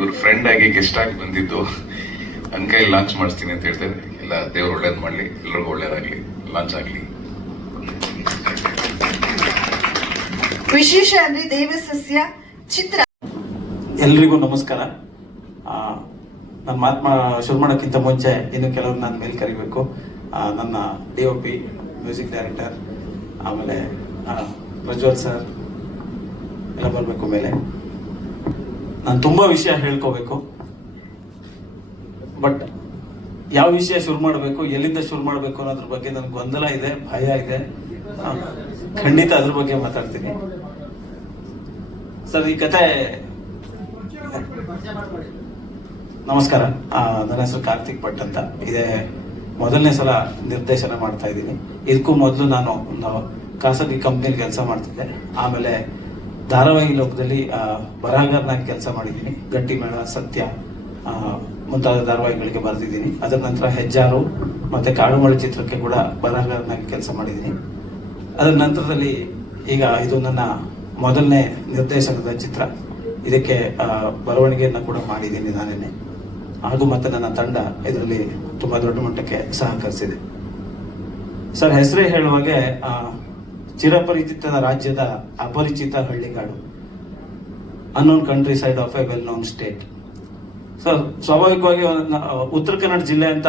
ಇವ್ರ ಫ್ರೆಂಡ್ ಆಗಿ ಗೆಸ್ಟ್ ಆಗಿ ಬಂದಿದ್ದು ನನ್ನ ಕೈ ಲಾಂಚ್ ಮಾಡಿಸ್ತೀನಿ ಅಂತ ಹೇಳ್ತಾರೆ. ಎಲ್ಲ ದೇವ್ರು ಒಳ್ಳೇದು ಮಾಡಲಿ, ಎಲ್ರಿಗೂ ಒಳ್ಳೇದಾಗ್ಲಿ, ಲಾಂಚ್ ಆಗಲಿ. ವಿಶೇಷ ಅಂದ್ರೆ ದೇವಸಸ್ಯ ಚಿತ್ರ. ಎಲ್ರಿಗೂ ನಮಸ್ಕಾರ. ನನ್ನ ಮಾತು ಶುರು ಮಾಡೋಕ್ಕಿಂತ ಮುಂಚೆ ಇನ್ನು ಕೆಲವರು ನಾನು ಮೇಲೆ ಕರಿಬೇಕು. ನನ್ನ DOP, ಮ್ಯೂಸಿಕ್ ಡೈರೆಕ್ಟರ್, ಆಮೇಲೆ ಪ್ರಜ್ವಲ್ ಸರ್ ಎಲ್ಲ ಬರಬೇಕು ಮೇಲೆ. ನಾನು ತುಂಬ ವಿಷಯ ಹೇಳ್ಕೋಬೇಕು, ಬಟ್ ಯಾವ ವಿಷಯ ಶುರು ಮಾಡಬೇಕು, ಎಲ್ಲಿಂದ ಶುರು ಮಾಡಬೇಕು ಅನ್ನೋದ್ರ ಬಗ್ಗೆ ನನಗೆ ಗೊಂದಲ ಇದೆ, ಭಯ ಇದೆ. ಖಂಡಿತ ಅದ್ರ ಬಗ್ಗೆ ಮಾತಾಡ್ತೀನಿ ಸರ್. ಈ ಕತೆ, ನಮಸ್ಕಾರ, ನನ್ನ ಹೆಸರು ಕಾರ್ತಿಕ್ ಭಟ್ ಅಂತ. ಇದೇ ಮೊದಲನೇ ಸಲ ನಿರ್ದೇಶನ ಮಾಡ್ತಾ ಇದ್ದೀನಿ. ಇದಕ್ಕೂ ಮೊದಲು ನಾನು ಒಂದು ಖಾಸಗಿ ಕಂಪ್ನಿಲಿ ಕೆಲಸ ಮಾಡ್ತಿದ್ದೆ. ಆಮೇಲೆ ಧಾರಾವಾಹಿ ಲೋಕದಲ್ಲಿ ಬರಹಗಾರನಾಗಿ ಕೆಲಸ ಮಾಡಿದ್ದೀನಿ. ಗಟ್ಟಿಮೇಳ, ಸತ್ಯ ಮುಂತಾದ ಧಾರಾವಾಹಿಗಳಿಗೆ ಬರೆದಿದ್ದೀನಿ. ಅದರ ನಂತರ ಹೆಜ್ಜಾರು ಮತ್ತೆ ಕಾಡುಮಳೆ ಚಿತ್ರಕ್ಕೆ ಕೂಡ ಬರಹಗಾರನಾಗಿ ಕೆಲಸ ಮಾಡಿದ್ದೀನಿ. ಅದರ ನಂತರದಲ್ಲಿ ಈಗ ಇದು ನನ್ನ ಮೊದಲನೇ ನಿರ್ದೇಶನದ ಚಿತ್ರ. ಇದಕ್ಕೆ ಬರವಣಿಗೆಯನ್ನು ಕೂಡ ಮಾಡಿದ್ದೀನಿ ನಾನೇನೆ, ಹಾಗೂ ಮತ್ತೆ ನನ್ನ ತಂಡ ಇದರಲ್ಲಿ ತುಂಬಾ ದೊಡ್ಡ ಮಟ್ಟಕ್ಕೆ ಸಹಕರಿಸಿದೆ. ಸರ್, ಹೆಸರೇ ಹೇಳುವಾಗೆ ಚಿರಪರಿಚಿತ ರಾಜ್ಯದ ಅಪರಿಚಿತ ಹಳ್ಳಿಗಾಡು, unknown countryside of a well known state. So ಸ್ವಾಭಾವಿಕವಾಗಿ ಉತ್ತರ ಕನ್ನಡ ಜಿಲ್ಲೆ ಅಂತ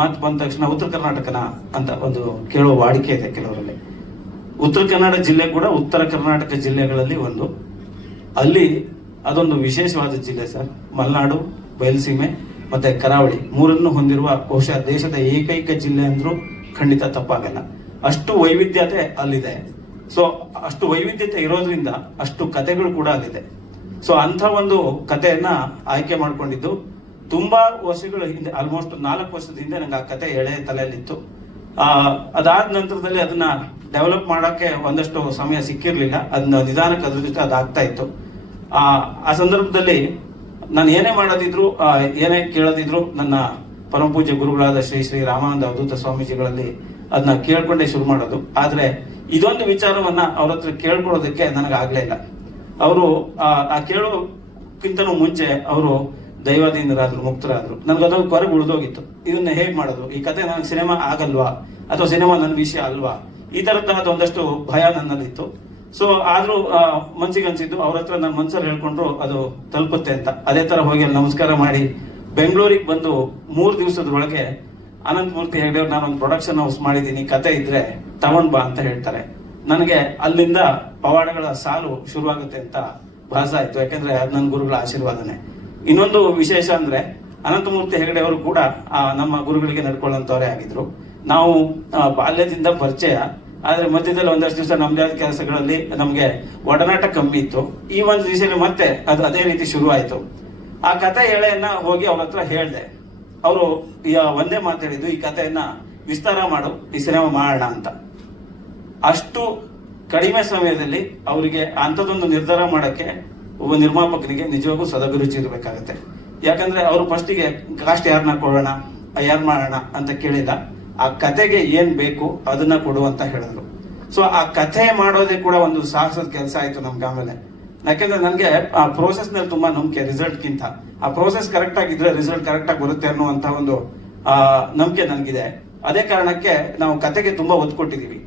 ಮಾತು ಬಂದ ತಕ್ಷಣ ಉತ್ತರ ಕರ್ನಾಟಕನ ಅಂತ ಒಂದು ಕೇಳುವ ವಾಡಿಕೆ ಇದೆ ಕೆಲವರಲ್ಲಿ. ಉತ್ತರ ಕನ್ನಡ ಜಿಲ್ಲೆ ಕೂಡ ಉತ್ತರ ಕರ್ನಾಟಕ ಜಿಲ್ಲೆಗಳಲ್ಲಿ ಒಂದು. ಅಲ್ಲಿ ಅದೊಂದು ವಿಶೇಷವಾದ ಜಿಲ್ಲೆ ಸರ್. ಮಲೆನಾಡು, ಬಯಲುಸೀಮೆ ಮತ್ತೆ ಕರಾವಳಿ ಮೂರನ್ನು ಹೊಂದಿರುವ ಬಹುಶಃ ದೇಶದ ಏಕೈಕ ಜಿಲ್ಲೆ ಅಂದ್ರೂ ಖಂಡಿತ ತಪ್ಪಾಗಲ್ಲ. ಅಷ್ಟು ವೈವಿಧ್ಯತೆ ಅಲ್ಲಿದೆ. ಸೊ ಅಷ್ಟು ವೈವಿಧ್ಯತೆ ಇರೋದ್ರಿಂದ ಅಷ್ಟು ಕಥೆಗಳು ಕೂಡ ಅಲ್ಲಿದೆ. ಸೊ ಅಂಥ ಒಂದು ಕಥೆಯನ್ನ ಆಯ್ಕೆ ಮಾಡ್ಕೊಂಡಿದ್ದು ತುಂಬಾ ವರ್ಷಗಳ ಹಿಂದೆ, ಆಲ್ಮೋಸ್ಟ್ 4 ವರ್ಷದ ಹಿಂದೆ ನಂಗೆ ಆ ಕತೆ ಎಳೆ ತಲೆಯಲ್ಲಿತ್ತು. ಅದಾದ ನಂತರದಲ್ಲಿ ಅದನ್ನ ಡೆವಲಪ್ ಮಾಡಕ್ಕೆ ಒಂದಷ್ಟು ಸಮಯ ಸಿಕ್ಕಿರ್ಲಿಲ್ಲ. ಅದನ್ನ ನಿಧಾನಕ್ಕೆ ಅದ್ರ ಜೊತೆ ಅದಾಗ್ತಾ ಇತ್ತು. ಆ ಸಂದರ್ಭದಲ್ಲಿ ನಾನು ಏನೇ ಮಾಡೋದಿದ್ರು, ಏನೇ ಕೇಳೋದಿದ್ರು, ನನ್ನ ಪರಮ ಪೂಜ್ಯ ಗುರುಗಳಾದ ಶ್ರೀ ಶ್ರೀ ರಾಮಾನಂದ ಅವಧೂತ ಸ್ವಾಮೀಜಿಗಳಲ್ಲಿ ಅದನ್ನ ಕೇಳ್ಕೊಂಡೇ ಶುರು ಮಾಡೋದು. ಆದ್ರೆ ಇದೊಂದು ವಿಚಾರವನ್ನ ಅವ್ರ ಹತ್ರ ಕೇಳ್ಕೊಳ್ಳೋದಕ್ಕೆ ನನಗಾಗ್ಲೇ ಇಲ್ಲ. ಅವರು ಆ ಕೇಳೋಕ್ಕಿಂತನೂ ಮುಂಚೆ ಅವರು ದೈವಾಧೀನರಾದ್ರು, ಮುಕ್ತರಾದ್ರು. ನನ್ಗದೊಂದು ಕೊರಗು ಉಳಿದೋಗಿತ್ತು. ಇದನ್ನ ಹೇಗ್ ಮಾಡೋದು, ಈ ಕತೆ ನನಗೆ ಸಿನಿಮಾ ಆಗಲ್ವಾ, ಅಥವಾ ಸಿನಿಮಾ ನನ್ನ ವಿಷಯ ಅಲ್ವಾ, ಈ ತರದ್ದಾದ ಒಂದಷ್ಟು ಭಯ ನನ್ನಲ್ಲಿತ್ತು. ಸೊ ಆದ್ರೂ ಮನ್ಸಿಗೆ ಅನ್ಸಿದ್ದು, ಅವ್ರ ಹತ್ರ ನನ್ನ ಮನ್ಸಲ್ಲಿ ಹೇಳ್ಕೊಂಡ್ರು ಅದು ತಲುಪುತ್ತೆ ಅಂತ. ಅದೇ ತರ ಹೋಗಿ ಅಲ್ಲಿ ನಮಸ್ಕಾರ ಮಾಡಿ ಬೆಂಗಳೂರಿಗೆ ಬಂದು 3 ದಿವಸದ ಒಳಗೆ ಅನಂತಮೂರ್ತಿ ಹೆಗ್ಡೆ ಅವ್ರು, ನಾನೊಂದು ಪ್ರೊಡಕ್ಷನ್ ಹೌಸ್ ಮಾಡಿದ್ದೀನಿ, ಕತೆ ಇದ್ರೆ ತಗೊಂಡ್ ಬಾ ಅಂತ ಹೇಳ್ತಾರೆ. ನನಗೆ ಅಲ್ಲಿಂದ ಪವಾಡಗಳ ಸಾಲು ಶುರುವಾಗುತ್ತೆ ಅಂತ ಭಾಸ ಆಯ್ತು. ಯಾಕಂದ್ರೆ ಅದು ನನ್ನ ಗುರುಗಳ ಆಶೀರ್ವಾದನೆ. ಇನ್ನೊಂದು ವಿಶೇಷ ಅಂದ್ರೆ, ಅನಂತಮೂರ್ತಿ ಹೆಗಡೆ ಅವರು ಕೂಡ ನಮ್ಮ ಗುರುಗಳಿಗೆ ನಡ್ಕೊಳ್ಳುವಂತವರೇ ಆಗಿದ್ರು. ನಾವು ಬಾಲ್ಯದಿಂದ ಪರಿಚಯ. ಆದ್ರೆ ಮಧ್ಯದಲ್ಲಿ ಒಂದಷ್ಟು ದಿವಸ ನಮ್ದೇ ಆದ ಕೆಲಸಗಳಲ್ಲಿ ನಮ್ಗೆ ಒಡನಾಟ ಕಮ್ಮಿ ಇತ್ತು. ಈ ಒಂದು ದಿವಸದಲ್ಲಿ ಮತ್ತೆ ಅದು ಅದೇ ರೀತಿ ಶುರು ಆಯ್ತು. ಆ ಕತೆ ಎಳೆಯನ್ನ ಹೋಗಿ ಅವ್ರ ಹತ್ರ ಹೇಳ್ದೆ. ಅವರು ಒಂದೇ ಮಾತು ಹೇಳಿದ್ದು, ಈ ಕಥೆಯನ್ನ ವಿಸ್ತಾರ ಮಾಡು, ಈ ಸಿನಿಮಾ ಮಾಡೋಣ ಅಂತ. ಅಷ್ಟು ಕಡಿಮೆ ಸಮಯದಲ್ಲಿ ಅವರಿಗೆ ಅಂಥದ್ದೊಂದು ನಿರ್ಧಾರ ಮಾಡಕ್ಕೆ ಒಬ್ಬ ನಿರ್ಮಾಪಕನಿಗೆ ನಿಜವಾಗೂ ಸದಭಿರುಚಿ ಇರಬೇಕಾಗತ್ತೆ. ಯಾಕಂದ್ರೆ ಅವರು ಫಸ್ಟಿಗೆ ಕಾಸ್ಟ್ ಯಾರನ್ನ ಕೊಡೋಣ, ಯಾರು ಮಾಡೋಣ ಅಂತ ಕೇಳಿಲ್ಲ. ಆ ಕತೆಗೆ ಏನ್ ಬೇಕು ಅದನ್ನ ಕೊಡು ಅಂತ ಹೇಳಿದ್ರು. ಸೊ ಆ ಕಥೆ ಮಾಡೋದೇ ಕೂಡ ಒಂದು ಸಾಹಸದ ಕೆಲಸ ಆಯ್ತು ನಮ್ಗೆ ಆಮೇಲೆ. ಯಾಕೆಂದ್ರೆ ನನಗೆ ಆ ಪ್ರೋಸೆಸ್ ನಲ್ಲಿ ತುಂಬಾ ನಂಬಿಕೆ, ರಿಸಲ್ಟ್ ಗಿಂತ ಆ ಪ್ರೋಸೆಸ್ ಕರೆಕ್ಟ್ ಆಗಿದ್ರೆ ರಿಸಲ್ಟ್ ಕರೆಕ್ಟ್ ಆಗಿ ಬರುತ್ತೆ ಅನ್ನುವಂತ ಒಂದು ನಂಬಿಕೆ ನನಗಿದೆ. ಅದೇ ಕಾರಣಕ್ಕೆ ನಾವು ಕತೆಗೆ ತುಂಬಾ ಒತ್ತು ಕೊಟ್ಟಿದೀವಿ.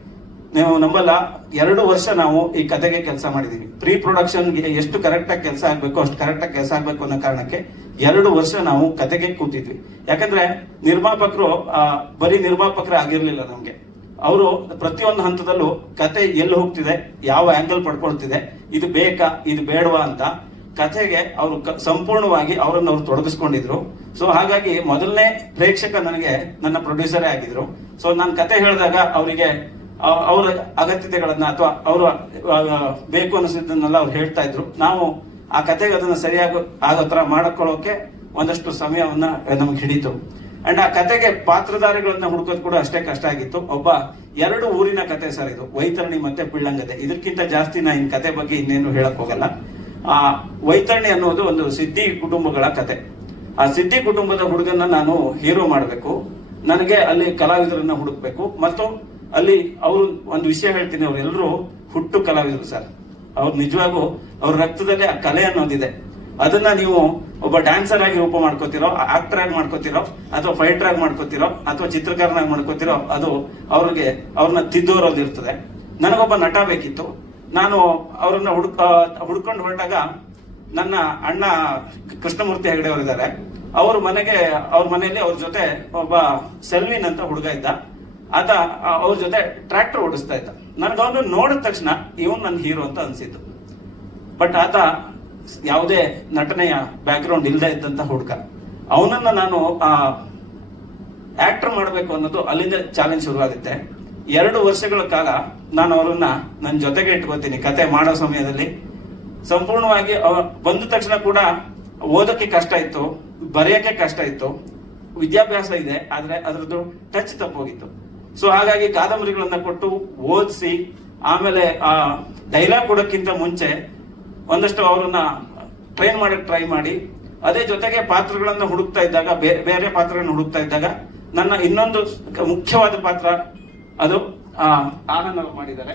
ನೀವು ನಂಬಲ್ಲ, 2 ವರ್ಷ ನಾವು ಈ ಕತೆಗೆ ಕೆಲಸ ಮಾಡಿದೀವಿ. ಪ್ರೀ ಪ್ರೊಡಕ್ಷನ್ಗೆ ಎಷ್ಟು ಕರೆಕ್ಟ್ ಆಗಿ ಕೆಲಸ ಆಗ್ಬೇಕು ಅಷ್ಟು ಕರೆಕ್ಟ್ ಆಗಿ ಕೆಲಸ ಆಗ್ಬೇಕು ಅನ್ನೋ ಕಾರಣಕ್ಕೆ 2 ವರ್ಷ ನಾವು ಕತೆಗೆ ಕೂತಿದ್ವಿ. ಯಾಕಂದ್ರೆ ನಿರ್ಮಾಪಕರು ಬರೀ ನಿರ್ಮಾಪಕರೇ ಆಗಿರ್ಲಿಲ್ಲ ನಮ್ಗೆ. ಅವರು ಪ್ರತಿಯೊಂದು ಹಂತದಲ್ಲೂ ಕತೆ ಎಲ್ಲಿ ಹೋಗ್ತಿದೆ, ಯಾವ ಆಂಗಲ್ ಪಡ್ಕೊಳ್ತಿದೆ, ಇದು ಬೇಕಾ, ಇದು ಬೇಡವಾ ಅಂತ ಕಥೆಗೆ ಅವರು ಸಂಪೂರ್ಣವಾಗಿ ಅವರನ್ನು ಅವ್ರು ತೊಡಗಿಸ್ಕೊಂಡಿದ್ರು. ಸೊ ಹಾಗಾಗಿ ಮೊದಲನೇ ಪ್ರೇಕ್ಷಕ ನನಗೆ ನನ್ನ ಪ್ರೊಡ್ಯೂಸರೇ ಆಗಿದ್ರು. ಸೊ ನಾನು ಕತೆ ಹೇಳಿದಾಗ ಅವರಿಗೆ ಅವರ ಅಗತ್ಯತೆಗಳನ್ನ ಅಥವಾ ಅವರು ಬೇಕು ಅನಿಸಿದ್ದನ್ನೆಲ್ಲ ಅವ್ರು ಹೇಳ್ತಾ ಇದ್ರು. ನಾವು ಆ ಕತೆಗೆ ಅದನ್ನ ಸರಿಯಾಗಿ ಆಗೋ ತರ ಮಾಡ್ಕೊಳ್ಳೋಕೆ ಒಂದಷ್ಟು ಸಮಯವನ್ನ ನಮ್ಗೆ ಹಿಡಿತು. ಅಂಡ್ ಆ ಕತೆಗೆ ಪಾತ್ರಧಾರಿಗಳನ್ನ ಹುಡುಕೋದು ಕೂಡ ಅಷ್ಟೇ ಕಷ್ಟ ಆಗಿತ್ತು. ಒಬ್ಬ 2 ಊರಿನ ಕತೆ ಸರ್ ಇದು, ವೈತರಣಿ ಮತ್ತೆ ಪಿಳ್ಳಂಗದೆ. ಇದಕ್ಕಿಂತ ಜಾಸ್ತಿ ನಾ ಇನ್ ಕತೆ ಬಗ್ಗೆ ಇನ್ನೇನು ಹೇಳಕ್ ಹೋಗಲ್ಲ. ಆ ವೈತರಣಿ ಅನ್ನೋದು ಒಂದು ಸಿದ್ಧಿ ಕುಟುಂಬಗಳ ಕತೆ. ಆ ಸಿದ್ಧಿ ಕುಟುಂಬದ ಹುಡುಗನ್ನ ನಾನು ಹೀರೋ ಮಾಡಬೇಕು. ನನಗೆ ಅಲ್ಲಿ ಕಲಾವಿದರನ್ನ ಹುಡುಕ್ಬೇಕು. ಮತ್ತು ಅಲ್ಲಿ ಅವರು ಒಂದು ವಿಷಯ ಹೇಳ್ತೀನಿ, ಅವರೆಲ್ಲರೂ ಹುಟ್ಟು ಕಲಾವಿದರು ಸರ್. ಅವ್ರು ನಿಜವಾಗೂ ಅವ್ರ ರಕ್ತದಲ್ಲಿ ಆ ಕಲೆ ಅನ್ನೋದಿದೆ. ಅದನ್ನ ನೀವು ಒಬ್ಬ ಡ್ಯಾನ್ಸರ್ ಆಗಿ ರೂಪ ಮಾಡ್ಕೋತಿರೋ, ಆಕ್ಟರ್ ಆಗಿ ಮಾಡ್ಕೋತಿರೋ, ಅಥವಾ ಫೈಟರ್ ಆಗಿ ಮಾಡ್ಕೋತಿರೋ, ಅಥವಾ ಚಿತ್ರಕಾರನಾಗಿ ಮಾಡ್ಕೋತಿರೋ, ಅದು ಅವ್ರನ್ನ ತಿದ್ದೋರೋದು ಇರ್ತದೆ. ನನಗೊಬ್ಬ ನಟ ಬೇಕಿತ್ತು. ನಾನು ಅವ್ರನ್ನ ಹುಡ್ಕೊಂಡು ಹೊರಟಾಗ ನನ್ನ ಅಣ್ಣ ಕೃಷ್ಣಮೂರ್ತಿ ಹೆಗಡೆ ಅವರಿದ್ದಾರೆ. ಅವ್ರ ಮನೆಯಲ್ಲಿ ಅವ್ರ ಜೊತೆ ಒಬ್ಬ ಸೆಲ್ವಿನ್ ಅಂತ ಹುಡುಗ ಇದ್ದ. ಆತ ಅವ್ರ ಜೊತೆ ಟ್ರ್ಯಾಕ್ಟರ್ ಓಡಿಸ್ತಾ ಇದ್ದ. ನನಗವನು ನೋಡಿದ ತಕ್ಷಣ ಇವನ್ ನನ್ನ ಹೀರೋ ಅಂತ ಅನ್ಸಿದ್ದು. ಬಟ್ ಆತ ಯಾವುದೇ ನಟನೆಯ ಬ್ಯಾಕ್ ಗ್ರೌಂಡ್ ಇಲ್ಲದೆ ಇದ್ದಂತ ಹುಡುಗ. ಅವನನ್ನ ನಾನು ಆಕ್ಟರ್ ಮಾಡಬೇಕು ಅನ್ನೋದು ಅಲ್ಲಿಂದ ಚಾಲೆಂಜ್ ಶುರುವಾಗುತ್ತೆ. 2 ವರ್ಷಗಳ ಕಾಲ ನಾನು ಅವರನ್ನ ನನ್ನ ಜೊತೆಗೆ ಇಟ್ಕೋತೀನಿ. ಕತೆ ಮಾಡೋ ಸಮಯದಲ್ಲಿ ಸಂಪೂರ್ಣವಾಗಿ ಬಂದ ತಕ್ಷಣ ಕೂಡ ಓದಕ್ಕೆ ಕಷ್ಟ ಇತ್ತು, ಬರೆಯಕ್ಕೆ ಕಷ್ಟ ಇತ್ತು, ವಿದ್ಯಾಭ್ಯಾಸ ಇದೆ, ಆದ್ರೆ ಅದರದ್ದು ಟಚ್ ತಪ್ಪೋಗಿತ್ತು. ಸೊ ಹಾಗಾಗಿ ಕಾದಂಬರಿಗಳನ್ನ ಕೊಟ್ಟು ಓದಿಸಿ, ಆಮೇಲೆ ಡೈಲಾಗ್ ಕೊಡೋಕ್ಕಿಂತ ಮುಂಚೆ ಒಂದಷ್ಟು ಅವ್ರನ್ನ ಟ್ರೈನ್ ಮಾಡಕ್ ಟ್ರೈ ಮಾಡಿ, ಅದೇ ಜೊತೆಗೆ ಪಾತ್ರಗಳನ್ನ ಹುಡುಕ್ತಾ ಇದ್ದಾಗ, ಬೇರೆ ಪಾತ್ರಗಳನ್ನ ಹುಡುಕ್ತಾ ಇದ್ದಾಗ ನನ್ನ ಇನ್ನೊಂದು ಮುಖ್ಯವಾದ ಪಾತ್ರ ಅದು ಆನಂದ್ ಅವರು ಮಾಡಿದ್ದಾರೆ.